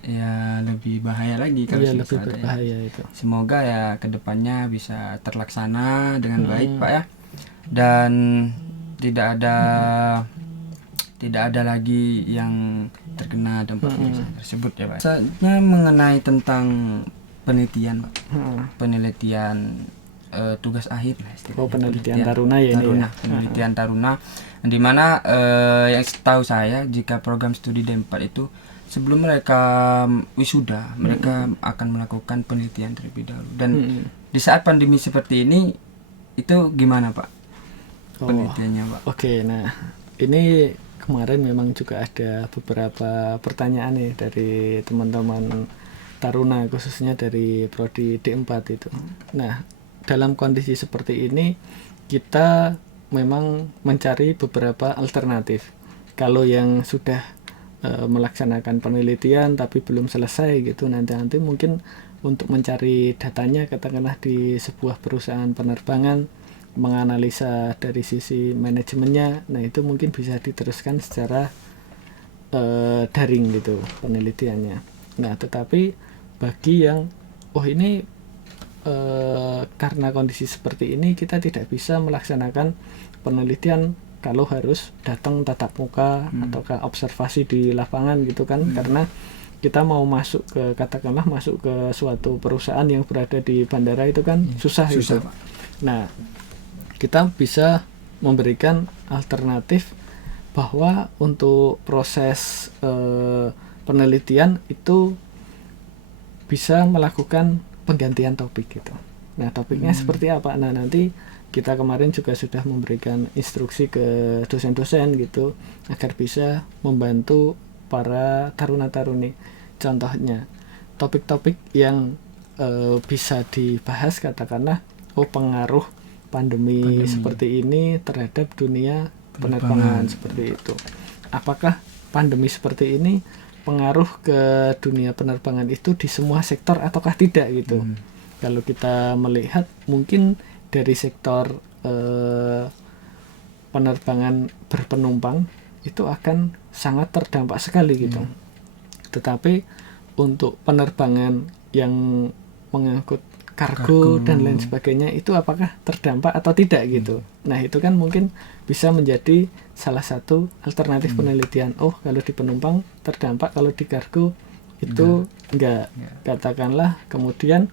ya lebih bahaya lagi kalau Iya, lebih semisal ada ya. berbahaya itu. Semoga ya kedepannya bisa terlaksana dengan baik Pak ya, dan tidak ada lagi yang terkena dampak virus tersebut ya Pak. Selanjutnya mengenai tentang penelitian Pak. Penelitian tugas akhir lah istilahnya. Penelitian taruna ya ini ya. Penelitian taruna, di mana yang setahu saya jika program studi D4 itu sebelum mereka wisuda mereka akan melakukan penelitian terlebih dahulu. Dan di saat pandemi seperti ini itu gimana Pak penelitiannya Pak? Oke, nah ini kemarin memang juga ada beberapa pertanyaan nih dari teman-teman taruna khususnya dari prodi D4 itu. Nah, dalam kondisi seperti ini kita memang mencari beberapa alternatif. Kalau yang sudah melaksanakan penelitian tapi belum selesai gitu, nanti mungkin untuk mencari datanya katakanlah di sebuah perusahaan penerbangan, menganalisa dari sisi manajemennya, nah itu mungkin bisa diteruskan secara daring gitu penelitiannya. Nah, tetapi bagi yang ini karena kondisi seperti ini kita tidak bisa melaksanakan penelitian kalau harus datang tatap muka ataukah observasi di lapangan gitu kan, karena kita mau masuk ke katakanlah masuk ke suatu perusahaan yang berada di bandara itu kan susah gitu. Nah, kita bisa memberikan alternatif bahwa untuk proses penelitian itu bisa melakukan penggantian topik gitu. Nah, topiknya seperti apa? Nah, nanti kita kemarin juga sudah memberikan instruksi ke dosen-dosen gitu agar bisa membantu para taruna-taruni. Contohnya, topik-topik yang bisa dibahas katakanlah pengaruh pandemi seperti ini terhadap dunia penerbangan seperti itu. Apakah pandemi seperti ini pengaruh ke dunia penerbangan itu di semua sektor ataukah tidak gitu. Kalau kita melihat mungkin dari sektor penerbangan berpenumpang itu akan sangat terdampak sekali gitu. Tetapi untuk penerbangan yang mengangkut kargo dan lain sebagainya itu apakah terdampak atau tidak gitu. Nah, itu kan mungkin bisa menjadi salah satu alternatif penelitian. Kalau di penumpang terdampak, kalau di kargo itu enggak. Katakanlah kemudian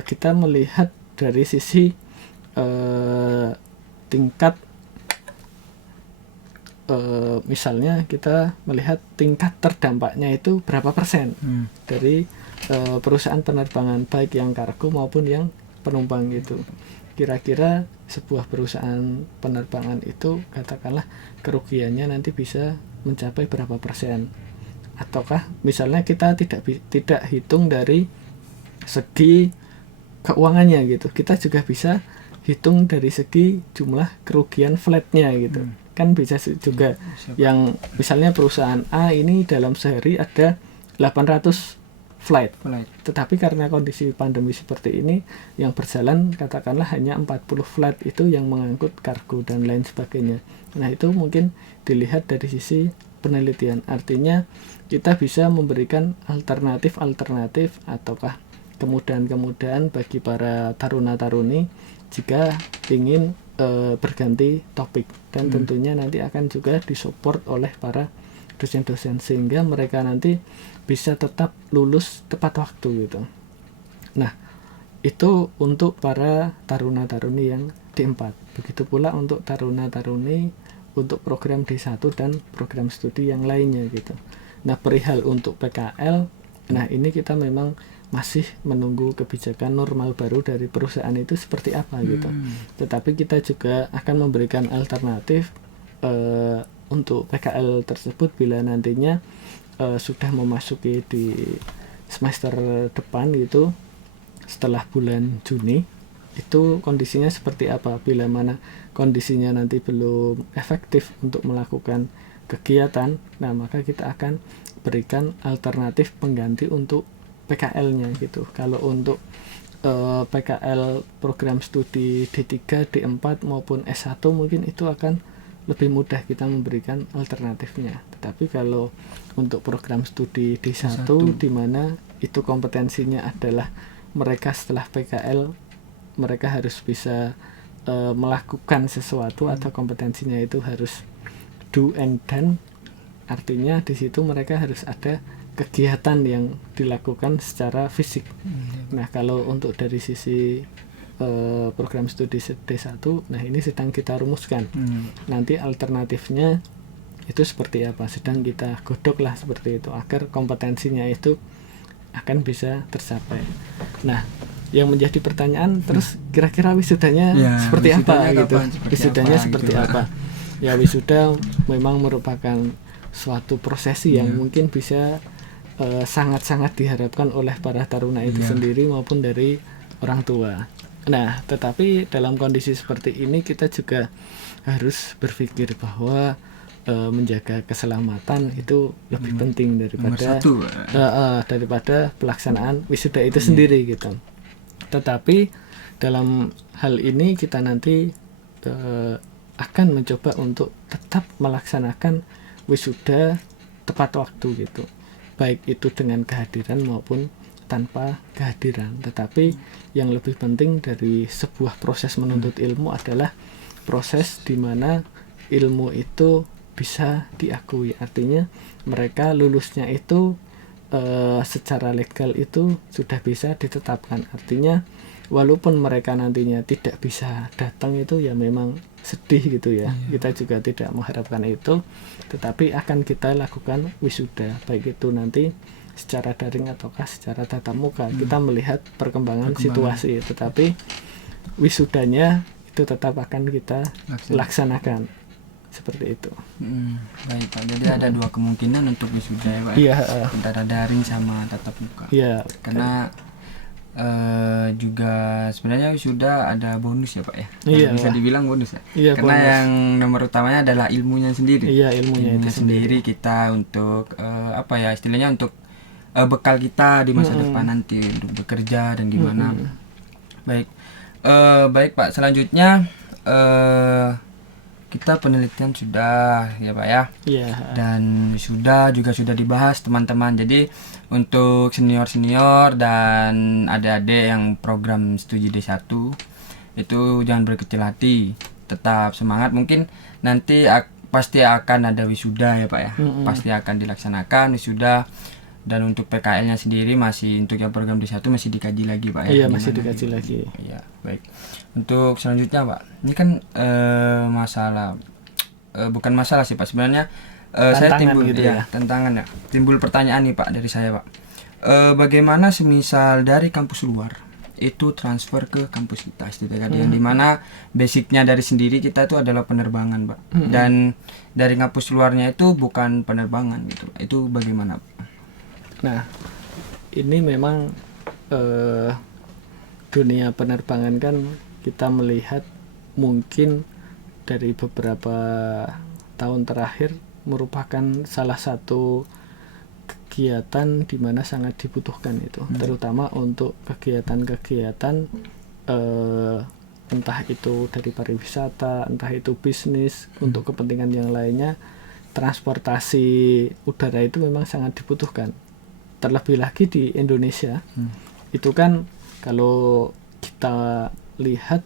kita melihat dari sisi tingkat misalnya kita melihat tingkat terdampaknya itu berapa persen dari perusahaan penerbangan baik yang kargo maupun yang penumpang gitu. Kira-kira sebuah perusahaan penerbangan itu katakanlah kerugiannya nanti bisa mencapai berapa persen, ataukah misalnya kita tidak hitung dari segi keuangannya gitu, kita juga bisa hitung dari segi jumlah kerugian flatnya gitu. Kan bisa juga yang misalnya perusahaan A ini dalam sehari ada 800 flight. Tetapi karena kondisi pandemi seperti ini yang berjalan katakanlah hanya 40 flight itu yang mengangkut kargo dan lain sebagainya. Nah, itu mungkin dilihat dari sisi penelitian. Artinya kita bisa memberikan alternatif ataukah kemudahan bagi para taruna-taruni jika ingin berganti topik, dan tentunya nanti akan juga disupport oleh para dosen-dosen sehingga mereka nanti bisa tetap lulus tepat waktu gitu. Nah, itu untuk para taruna-taruni yang D4. Begitu pula untuk taruna-taruni untuk program D1 dan program studi yang lainnya gitu. Nah, perihal untuk PKL, nah ini kita memang masih menunggu kebijakan normal baru dari perusahaan itu seperti apa gitu. Tetapi kita juga akan memberikan alternatif untuk PKL tersebut bila nantinya sudah memasuki di semester depan gitu, setelah bulan Juni itu kondisinya seperti apa. Bila mana kondisinya nanti belum efektif untuk melakukan kegiatan, nah maka kita akan berikan alternatif pengganti untuk PKL-nya gitu. Kalau untuk PKL program studi D3, D4 maupun S1 mungkin itu akan lebih mudah kita memberikan alternatifnya. Tetapi kalau untuk program studi D1 di mana itu kompetensinya adalah mereka setelah PKL mereka harus bisa melakukan sesuatu atau kompetensinya itu harus do and done. Artinya di situ mereka harus ada kegiatan yang dilakukan secara fisik. Nah, kalau untuk dari sisi program studi D1, nah ini sedang kita rumuskan. Nanti alternatifnya itu seperti apa, sedang kita godok lah seperti itu agar kompetensinya itu akan bisa tercapai. Nah, yang menjadi pertanyaan terus kira-kira wisudanya seperti apa gitu. Wisudanya seperti apa? Ya, wisuda memang merupakan suatu prosesi yang mungkin bisa sangat-sangat diharapkan oleh para taruna itu sendiri maupun dari orang tua. Nah, tetapi dalam kondisi seperti ini kita juga harus berpikir bahwa menjaga keselamatan itu lebih penting daripada pelaksanaan wisuda itu sendiri gitu. Tetapi dalam hal ini kita nanti akan mencoba untuk tetap melaksanakan wisuda tepat waktu gitu. Baik itu dengan kehadiran maupun tanpa kehadiran. Tetapi yang lebih penting dari sebuah proses menuntut ilmu adalah proses di mana ilmu itu bisa diakui. Artinya mereka lulusnya itu secara legal itu sudah bisa ditetapkan. Artinya walaupun mereka nantinya tidak bisa datang itu ya memang sedih gitu ya. Kita juga tidak mengharapkan itu, tetapi akan kita lakukan wisuda baik itu nanti secara daring ataukah secara tatap muka. Kita melihat perkembangan situasi, tetapi wisudanya itu tetap akan kita laksanakan seperti itu. Baik Pak, jadi ada dua kemungkinan untuk wisuda ya Pak. Iya, antara daring sama tatap muka. Iya. Karena juga sebenarnya wisuda ada bonus ya Pak ya. Iya, bisa dibilang bonus ya. Iya, karena bonus. yang nomor utamanya adalah ilmunya sendiri. Iya, ilmunya itu sendiri kita untuk apa ya istilahnya untuk bekal kita di masa depan nanti untuk bekerja dan gimana. Baik. Baik Pak, selanjutnya kita penelitian sudah ya Pak ya. Iya. Dan sudah dibahas teman-teman. Jadi untuk senior-senior dan adik-adik yang program studi D1 itu jangan berkecil hati, tetap semangat. Mungkin nanti pasti akan ada wisuda ya Pak ya. Pasti akan dilaksanakan wisuda. Dan untuk PKL-nya sendiri masih untuk yang program D1 masih dikaji lagi Pak ya. Iya, masih dikaji lagi. Iya, baik. Untuk selanjutnya Pak, ini kan masalah bukan masalah sih Pak, sebenarnya saya timbul gitu ya. tantangan ya. Timbul pertanyaan nih Pak dari saya Pak. Bagaimana semisal dari kampus luar itu transfer ke kampus kita STTKD yang dimana basicnya dari sendiri kita itu adalah penerbangan Pak. Dan dari kampus luarnya itu bukan penerbangan gitu. Itu bagaimana Pak? Nah, ini memang dunia penerbangan kan kita melihat mungkin dari beberapa tahun terakhir merupakan salah satu kegiatan di mana sangat dibutuhkan itu, terutama untuk kegiatan-kegiatan entah itu dari pariwisata, entah itu bisnis, untuk kepentingan yang lainnya. Transportasi udara itu memang sangat dibutuhkan. Terlebih lagi di Indonesia, itu kan kalau kita lihat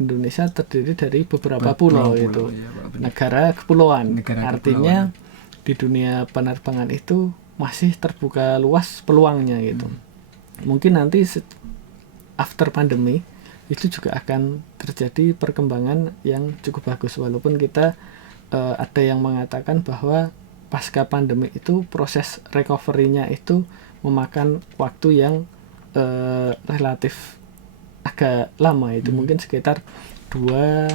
Indonesia terdiri dari beberapa pulau itu, negara kepulauan. Artinya di dunia penerbangan itu masih terbuka luas peluangnya gitu. Mungkin nanti after pandemi itu juga akan terjadi perkembangan yang cukup bagus, walaupun kita ada yang mengatakan bahwa pasca pandemi itu proses recovery-nya itu memakan waktu yang relatif agak lama itu, mungkin sekitar 2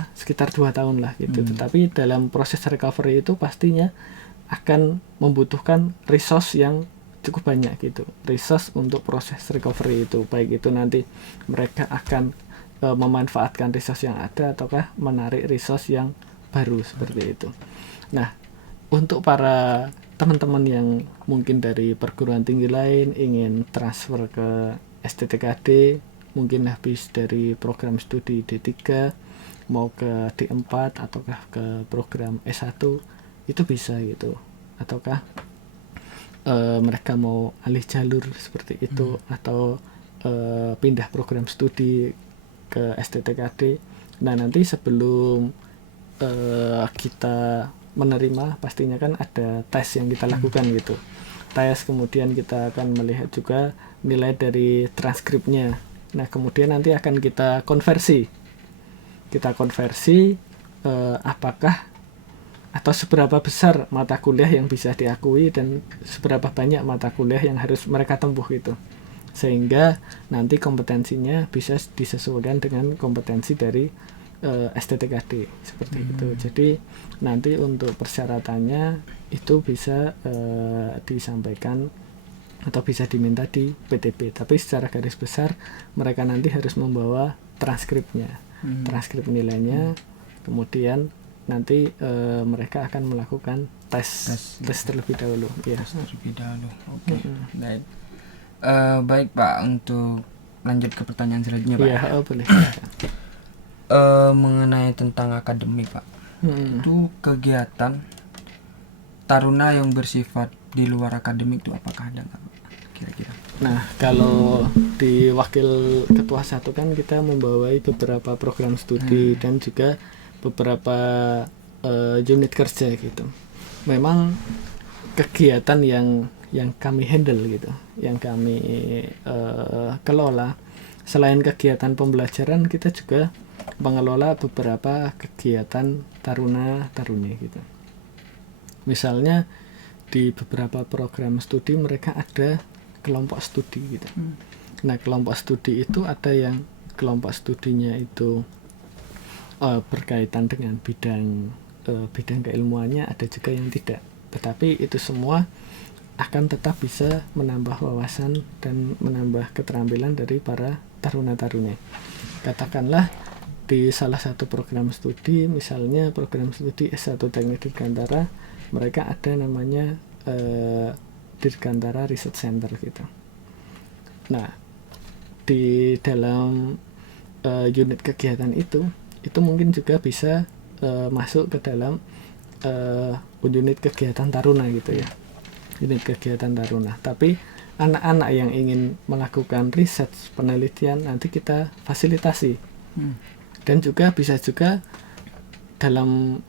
tahun lah gitu. Tetapi dalam proses recovery itu pastinya akan membutuhkan resource yang cukup banyak gitu, resource untuk proses recovery itu, baik itu nanti mereka akan memanfaatkan resource yang ada ataukah menarik resource yang baru seperti itu. Nah, untuk para teman-teman yang mungkin dari perguruan tinggi lain ingin transfer ke STTKD mungkin habis dari program studi D3 mau ke D4 ataukah ke program S1 itu bisa gitu, ataukah mereka mau alih jalur seperti itu atau pindah program studi ke STTKD. Nah nanti sebelum kita menerima pastinya kan ada tes yang kita lakukan gitu, tes kemudian kita akan melihat juga nilai dari transkripnya. Nah kemudian nanti akan kita konversi apakah atau seberapa besar mata kuliah yang bisa diakui dan seberapa banyak mata kuliah yang harus mereka tempuh gitu, sehingga nanti kompetensinya bisa disesuaikan dengan kompetensi dari STTKD seperti itu. Jadi nanti untuk persyaratannya itu bisa disampaikan atau bisa diminta di PTP, tapi secara garis besar mereka nanti harus membawa transkripnya, transkrip nilainya, kemudian nanti mereka akan melakukan tes terlebih dahulu. Ya. Terlebih dahulu. Oke. Baik. Baik Pak, untuk lanjut ke pertanyaan selanjutnya Pak. Iya, boleh. Mengenai tentang akademik Pak, itu kegiatan taruna yang bersifat di luar akademik itu apakah ada nggak Pak, kira-kira? Nah kalau di wakil ketua 1 kan kita membawai beberapa program studi dan juga beberapa unit kerja gitu. Memang kegiatan yang kami handle gitu, yang kami kelola, selain kegiatan pembelajaran kita juga mengelola beberapa kegiatan taruna-taruni gitu. Misalnya di beberapa program studi mereka ada kelompok studi gitu. Nah kelompok studi itu ada yang kelompok studinya itu berkaitan dengan bidang keilmuannya, ada juga yang tidak. Tetapi itu semua akan tetap bisa menambah wawasan dan menambah keterampilan dari para taruna-taruni. Katakanlah di salah satu program studi, misalnya program studi S1 Teknik Dirgantara, mereka ada namanya Dirgantara Research Center gitu. Nah di dalam unit kegiatan itu mungkin juga bisa masuk ke dalam unit kegiatan taruna gitu ya, unit kegiatan taruna. Tapi anak-anak yang ingin melakukan riset penelitian nanti kita fasilitasi. Dan juga bisa juga dalam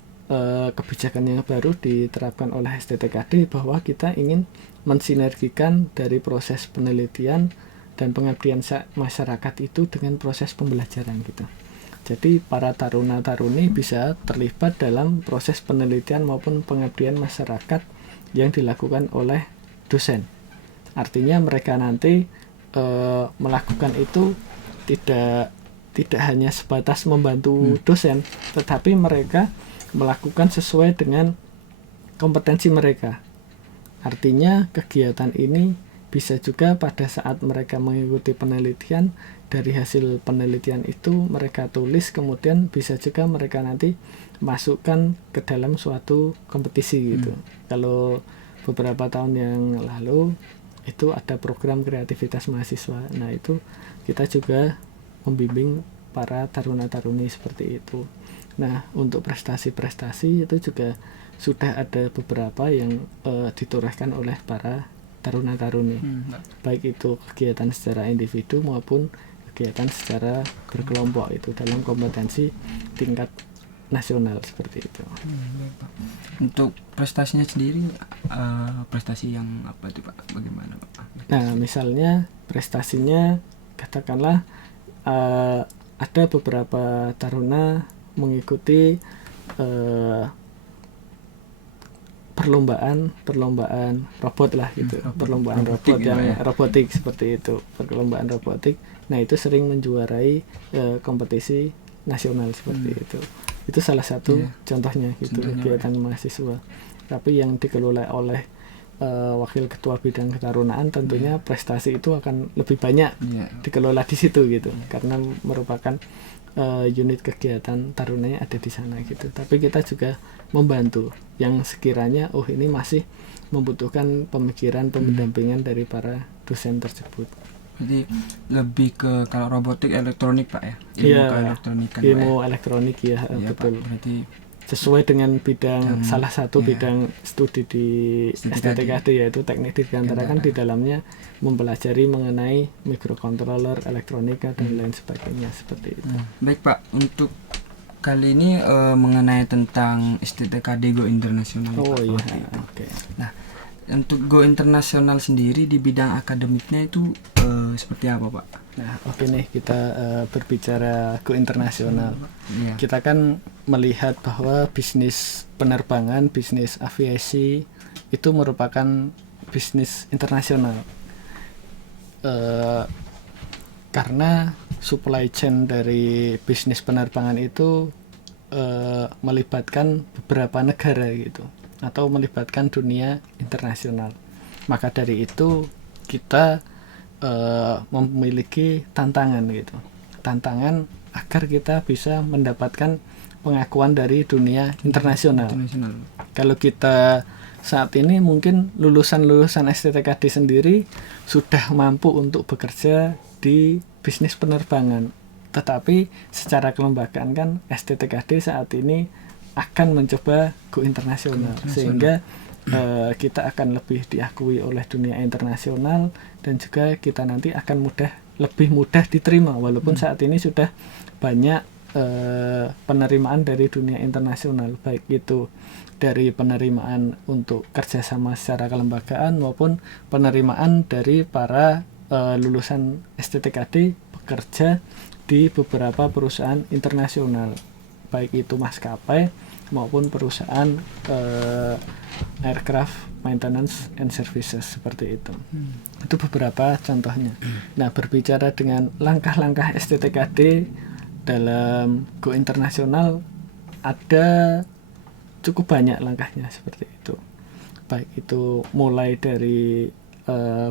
kebijakan yang baru diterapkan oleh STTKD bahwa kita ingin mensinergikan dari proses penelitian dan pengabdian masyarakat itu dengan proses pembelajaran gitu. Jadi para taruna-taruni bisa terlibat dalam proses penelitian maupun pengabdian masyarakat yang dilakukan oleh dosen. Artinya mereka nanti melakukan itu tidak hanya sebatas membantu dosen, tetapi mereka melakukan sesuai dengan kompetensi mereka. Artinya kegiatan ini bisa juga pada saat mereka mengikuti penelitian, dari hasil penelitian itu mereka tulis, kemudian bisa juga mereka nanti masukkan ke dalam suatu kompetisi gitu. Kalau beberapa tahun yang lalu itu ada program kreativitas mahasiswa. Nah itu kita juga membimbing para taruna-taruni seperti itu. Nah untuk prestasi-prestasi itu juga sudah ada beberapa yang ditorehkan oleh para taruna-taruni, baik itu kegiatan secara individu maupun kegiatan secara berkelompok itu dalam kompetensi tingkat nasional seperti itu. Untuk prestasinya sendiri, prestasi yang apa itu Pak? Bagaimana Pak? Nah misalnya prestasinya katakanlah ada beberapa taruna mengikuti perlombaan robot lah gitu, perlombaan robot yang robotik seperti itu, perlombaan robotik. Nah itu sering menjuarai kompetisi nasional seperti itu salah satu contohnya gitu, kegiatan mahasiswa. Tapi yang dikelola oleh wakil ketua bidang ketarunaan tentunya prestasi itu akan lebih banyak dikelola di situ gitu, karena merupakan unit kegiatan tarunanya ada di sana gitu. Tapi kita juga membantu yang sekiranya ini masih membutuhkan pemikiran pendampingan dari para dosen tersebut. Jadi lebih ke kalau robotik elektronik Pak ya. Iya, keelektronikan Pak, ilmu elektronik ya, ya? Iya, betul. Pak. Berarti Sesuai dengan bidang salah satu ya, bidang studi di STTKD yaitu teknik dirgantara kan di dalamnya mempelajari mengenai microcontroller, elektronika dan lain sebagainya seperti itu. Baik Pak, untuk kali ini mengenai tentang STTKD Go Internasional. Oh Pak. iya, oke. Nah, untuk Go Internasional sendiri di bidang akademiknya itu seperti apa Pak? Nah, oke nih kita berbicara Go Internasional. Iya. Kita kan melihat bahwa bisnis penerbangan, bisnis aviasi itu merupakan bisnis internasional. Karena supply chain dari bisnis penerbangan itu melibatkan beberapa negara gitu, atau melibatkan dunia internasional. Maka dari itu kita memiliki tantangan gitu, tantangan agar kita bisa mendapatkan pengakuan dari dunia internasional. Kalau kita saat ini mungkin lulusan-lulusan STTKD sendiri sudah mampu untuk bekerja di bisnis penerbangan, tetapi secara kelembagaan kan STTKD saat ini akan mencoba go internasional, sehingga kita akan lebih diakui oleh dunia internasional dan juga kita nanti akan lebih mudah diterima walaupun saat ini sudah banyak penerimaan dari dunia internasional, baik itu dari penerimaan untuk kerjasama secara kelembagaan maupun penerimaan dari para lulusan STTKD bekerja di beberapa perusahaan internasional, baik itu maskapai maupun perusahaan aircraft maintenance and services seperti itu. Itu beberapa contohnya. Nah, berbicara dengan langkah-langkah STTKD dalam go internasional, ada cukup banyak langkahnya seperti itu. Baik itu mulai dari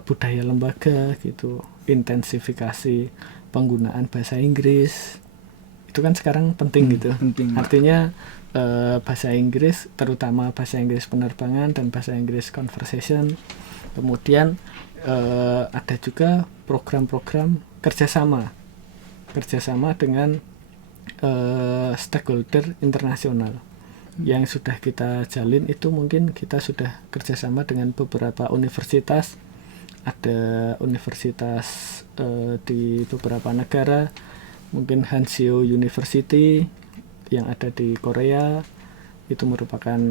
budaya lembaga gitu, intensifikasi penggunaan bahasa Inggris. Itu kan sekarang penting gitu. Penting, artinya bahasa Inggris, terutama bahasa Inggris penerbangan dan bahasa Inggris conversation. Kemudian ada juga program-program kerjasama dengan stakeholder internasional yang sudah kita jalin. Itu mungkin kita sudah kerjasama dengan beberapa universitas. Ada universitas di beberapa negara, mungkin Hanseo University yang ada di Korea, itu merupakan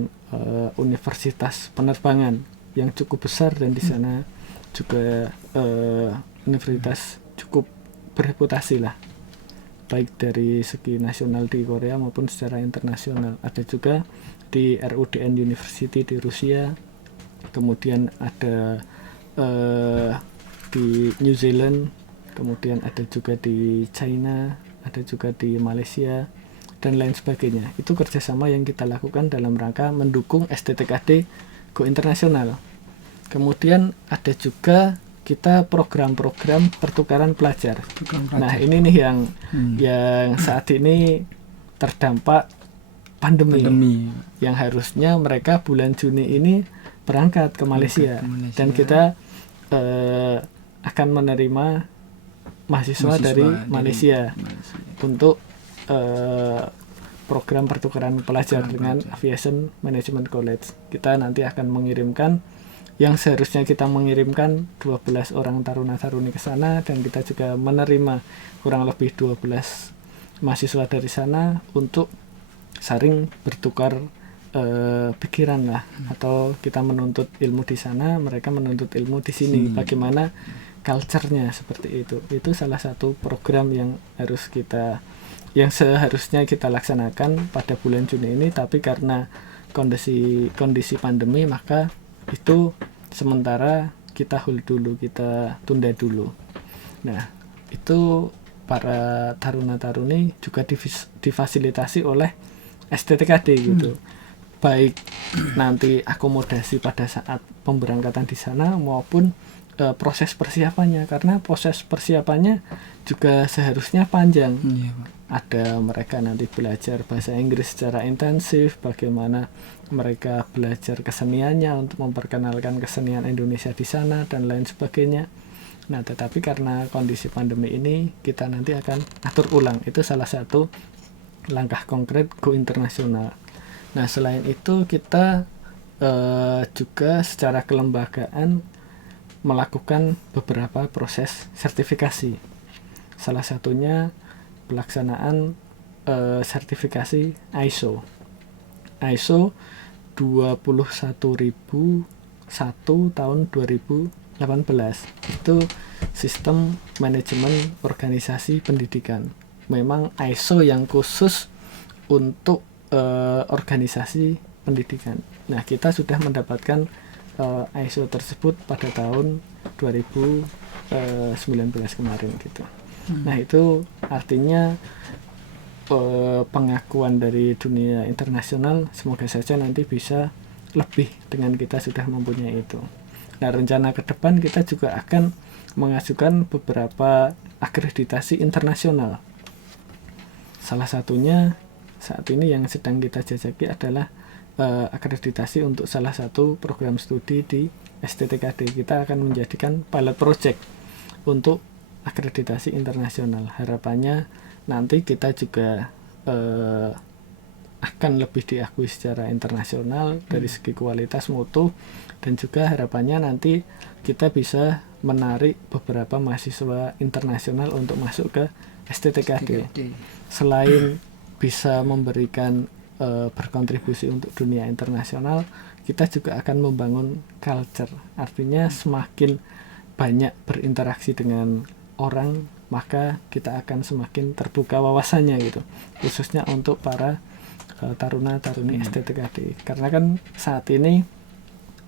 universitas penerbangan yang cukup besar, dan di sana juga universitas cukup bereputasi lah, baik dari segi nasional di Korea maupun secara internasional. Ada juga di RUDN University di Rusia, kemudian ada di New Zealand, kemudian ada juga di China, ada juga di Malaysia dan lain sebagainya. Itu kerjasama yang kita lakukan dalam rangka mendukung STTKD Go Internasional. Kemudian ada juga kita program-program pertukaran pelajar. Nah, ini nih yang saat ini terdampak pandemi. Yang harusnya mereka bulan Juni ini berangkat ke Malaysia. Dan kita akan menerima mahasiswa dari Malaysia untuk program pertukaran pelajar dengan Aviation Management College. Kita nanti akan mengirimkan, yang seharusnya kita mengirimkan 12 orang taruna-taruni ke sana, dan kita juga menerima kurang lebih 12 mahasiswa dari sana untuk saling bertukar pikiran lah, atau kita menuntut ilmu di sana, mereka menuntut ilmu di sini. Bagaimana culture-nya seperti itu. Itu salah satu program yang seharusnya kita laksanakan pada bulan Juni ini, tapi karena kondisi pandemi, maka itu sementara kita hold dulu, kita tunda dulu. Nah, itu para taruna-taruni juga difasilitasi oleh STTKD gitu. Baik nanti akomodasi pada saat pemberangkatan di sana maupun proses persiapannya, karena proses persiapannya juga seharusnya panjang. Ada mereka nanti belajar bahasa Inggris secara intensif, bagaimana mereka belajar keseniannya untuk memperkenalkan kesenian Indonesia di sana dan lain sebagainya. Nah, tetapi karena kondisi pandemi ini kita nanti akan atur ulang. Itu salah satu langkah konkret go internasional. Nah, selain itu kita juga secara kelembagaan melakukan beberapa proses sertifikasi. Salah satunya pelaksanaan sertifikasi ISO 21001 tahun 2018. Itu sistem manajemen organisasi pendidikan. Memang ISO yang khusus untuk organisasi pendidikan. Nah, kita sudah mendapatkan ISO tersebut pada tahun 2019 kemarin gitu. Nah, itu artinya pengakuan dari dunia internasional semoga saja nanti bisa lebih dengan kita sudah mempunyai itu. Nah, rencana ke depan kita juga akan mengajukan beberapa akreditasi internasional. Salah satunya saat ini yang sedang kita jajaki adalah akreditasi untuk salah satu program studi di STTKD. Kita akan menjadikan pilot project untuk akreditasi internasional. Harapannya nanti kita juga akan lebih diakui secara internasional dari segi kualitas mutu, dan juga harapannya nanti kita bisa menarik beberapa mahasiswa internasional untuk masuk ke STTKD. Selain bisa memberikan berkontribusi untuk dunia internasional, kita juga akan membangun culture. Artinya semakin banyak berinteraksi dengan orang, maka kita akan semakin terbuka wawasannya gitu, khususnya untuk para taruna-taruni STTKD. Karena kan saat ini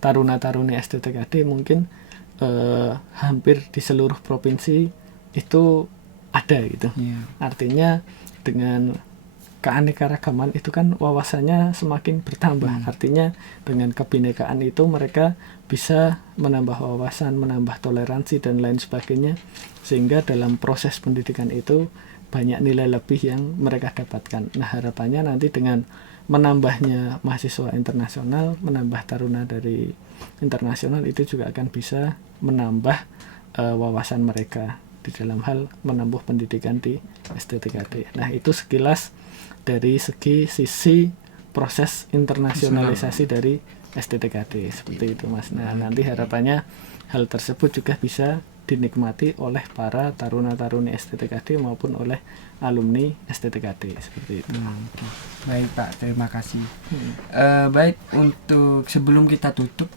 taruna-taruni STTKD mungkin hampir di seluruh provinsi itu ada gitu. Artinya dengan keanekaragaman itu kan wawasannya semakin bertambah. Artinya dengan kebinekaan itu mereka bisa menambah wawasan, menambah toleransi dan lain sebagainya, sehingga dalam proses pendidikan itu banyak nilai lebih yang mereka dapatkan. Nah, harapannya nanti dengan menambahnya mahasiswa internasional, menambah taruna dari internasional, itu juga akan bisa menambah wawasan mereka di dalam hal menempuh pendidikan di STTKD. Nah, itu sekilas dari sisi proses internasionalisasi dari STTKD seperti itu, Mas. Nah, nanti harapannya hal tersebut juga bisa dinikmati oleh para taruna-taruni STTKD maupun oleh alumni STTKD seperti itu. Baik Pak, terima kasih. Baik, untuk sebelum kita tutup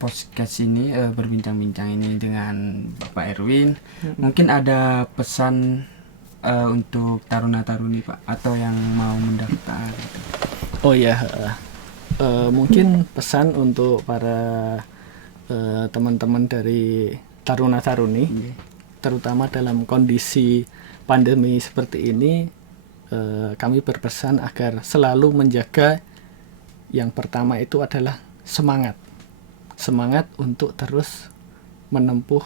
podcast ini, berbincang-bincang ini dengan Bapak Erwin, mungkin ada pesan untuk taruna-taruni Pak, atau yang mau mendaftar gitu. Oh ya, mungkin pesan untuk para teman-teman dari taruna-taruni, terutama dalam kondisi pandemi seperti ini, kami berpesan agar selalu menjaga, yang pertama itu adalah semangat untuk terus menempuh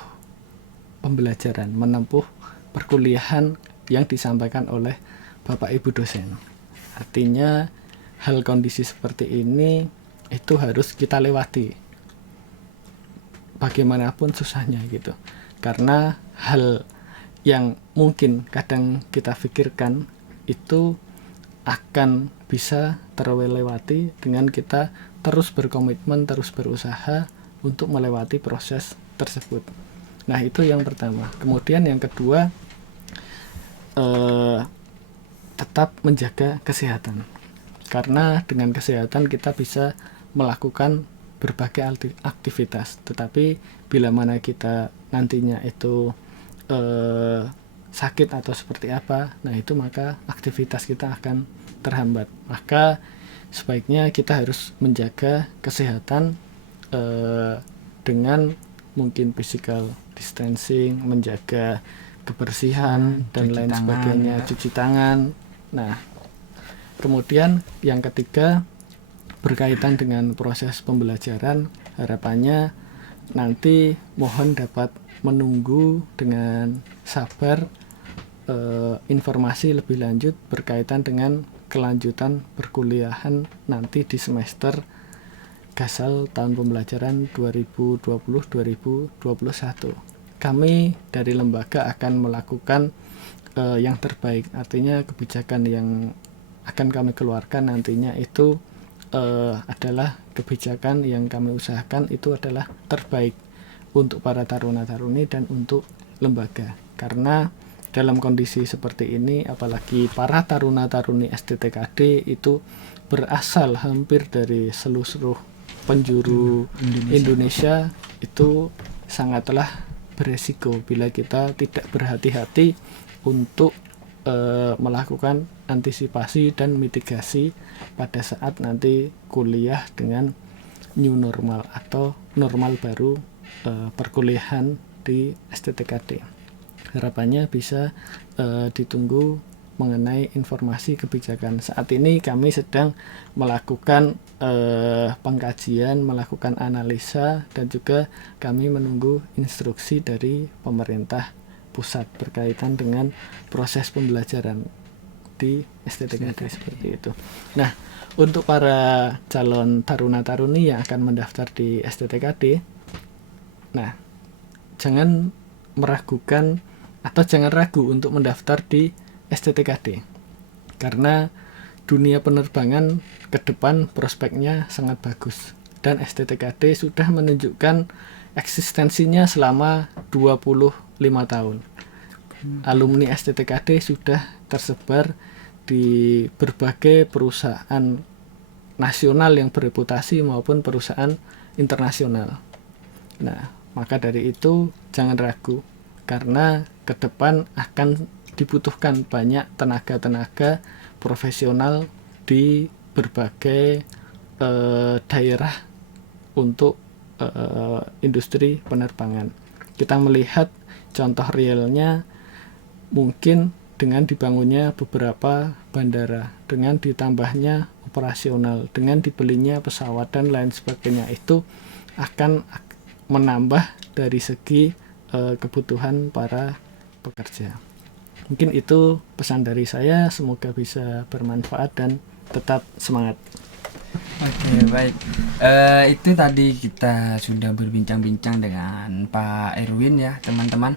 pembelajaran, menempuh perkuliahan yang disampaikan oleh Bapak Ibu dosen. Artinya hal kondisi seperti ini itu harus kita lewati bagaimanapun susahnya gitu. Karena hal yang mungkin kadang kita pikirkan itu akan bisa terlewati dengan kita terus berkomitmen, terus berusaha untuk melewati proses tersebut. Nah, itu yang pertama. Kemudian yang kedua, tetap menjaga kesehatan, karena dengan kesehatan kita bisa melakukan berbagai aktivitas. Tetapi bila mana kita nantinya itu sakit atau seperti apa, nah itu maka aktivitas kita akan terhambat. Maka sebaiknya kita harus menjaga kesehatan dengan mungkin physical distancing, menjaga kebersihan dan lain sebagainya, cuci tangan. Nah, kemudian yang ketiga berkaitan dengan proses pembelajaran, harapannya nanti mohon dapat menunggu dengan sabar informasi lebih lanjut berkaitan dengan kelanjutan perkuliahan nanti di semester Gasal tahun pembelajaran 2020-2021. Kami dari lembaga akan melakukan yang terbaik, artinya kebijakan yang akan kami keluarkan nantinya itu adalah kebijakan yang kami usahakan itu adalah terbaik untuk para taruna-taruni dan untuk lembaga. Karena dalam kondisi seperti ini, apalagi para taruna-taruni STTKD itu berasal hampir dari seluruh penjuru Indonesia, itu sangatlah beresiko bila kita tidak berhati-hati untuk melakukan antisipasi dan mitigasi pada saat nanti kuliah dengan new normal atau normal baru perkuliahan di STTKD. Harapannya bisa ditunggu mengenai informasi kebijakan. Saat ini kami sedang melakukan pengkajian, melakukan analisa, dan juga kami menunggu instruksi dari pemerintah pusat berkaitan dengan proses pembelajaran di STTKD seperti itu. Nah, untuk para calon taruna-taruni yang akan mendaftar di STTKD, nah, jangan meragukan atau jangan ragu untuk mendaftar di STTKD, karena dunia penerbangan ke depan prospeknya sangat bagus, dan STTKD sudah menunjukkan eksistensinya selama 25 tahun. Alumni STTKD sudah tersebar di berbagai perusahaan nasional yang bereputasi maupun perusahaan internasional. Nah, maka dari itu jangan ragu, karena ke depan akan dibutuhkan banyak tenaga-tenaga profesional di berbagai daerah untuk industri penerbangan. Kita melihat contoh realnya mungkin dengan dibangunnya beberapa bandara, dengan ditambahnya operasional, dengan dibelinya pesawat dan lain sebagainya, itu akan menambah dari segi kebutuhan para pekerja. Mungkin itu pesan dari saya, semoga bisa bermanfaat dan tetap semangat. Oke, baik. Itu tadi kita sudah berbincang-bincang dengan Pak Erwin ya, teman-teman.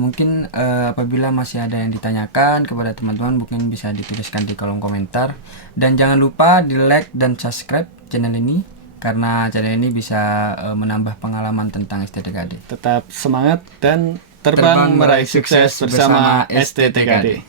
Mungkin apabila masih ada yang ditanyakan kepada teman-teman, mungkin bisa dituliskan di kolom komentar. Dan jangan lupa di like dan subscribe channel ini, karena channel ini bisa menambah pengalaman tentang STTKD. Tetap semangat dan terbang meraih sukses bersama STTKD.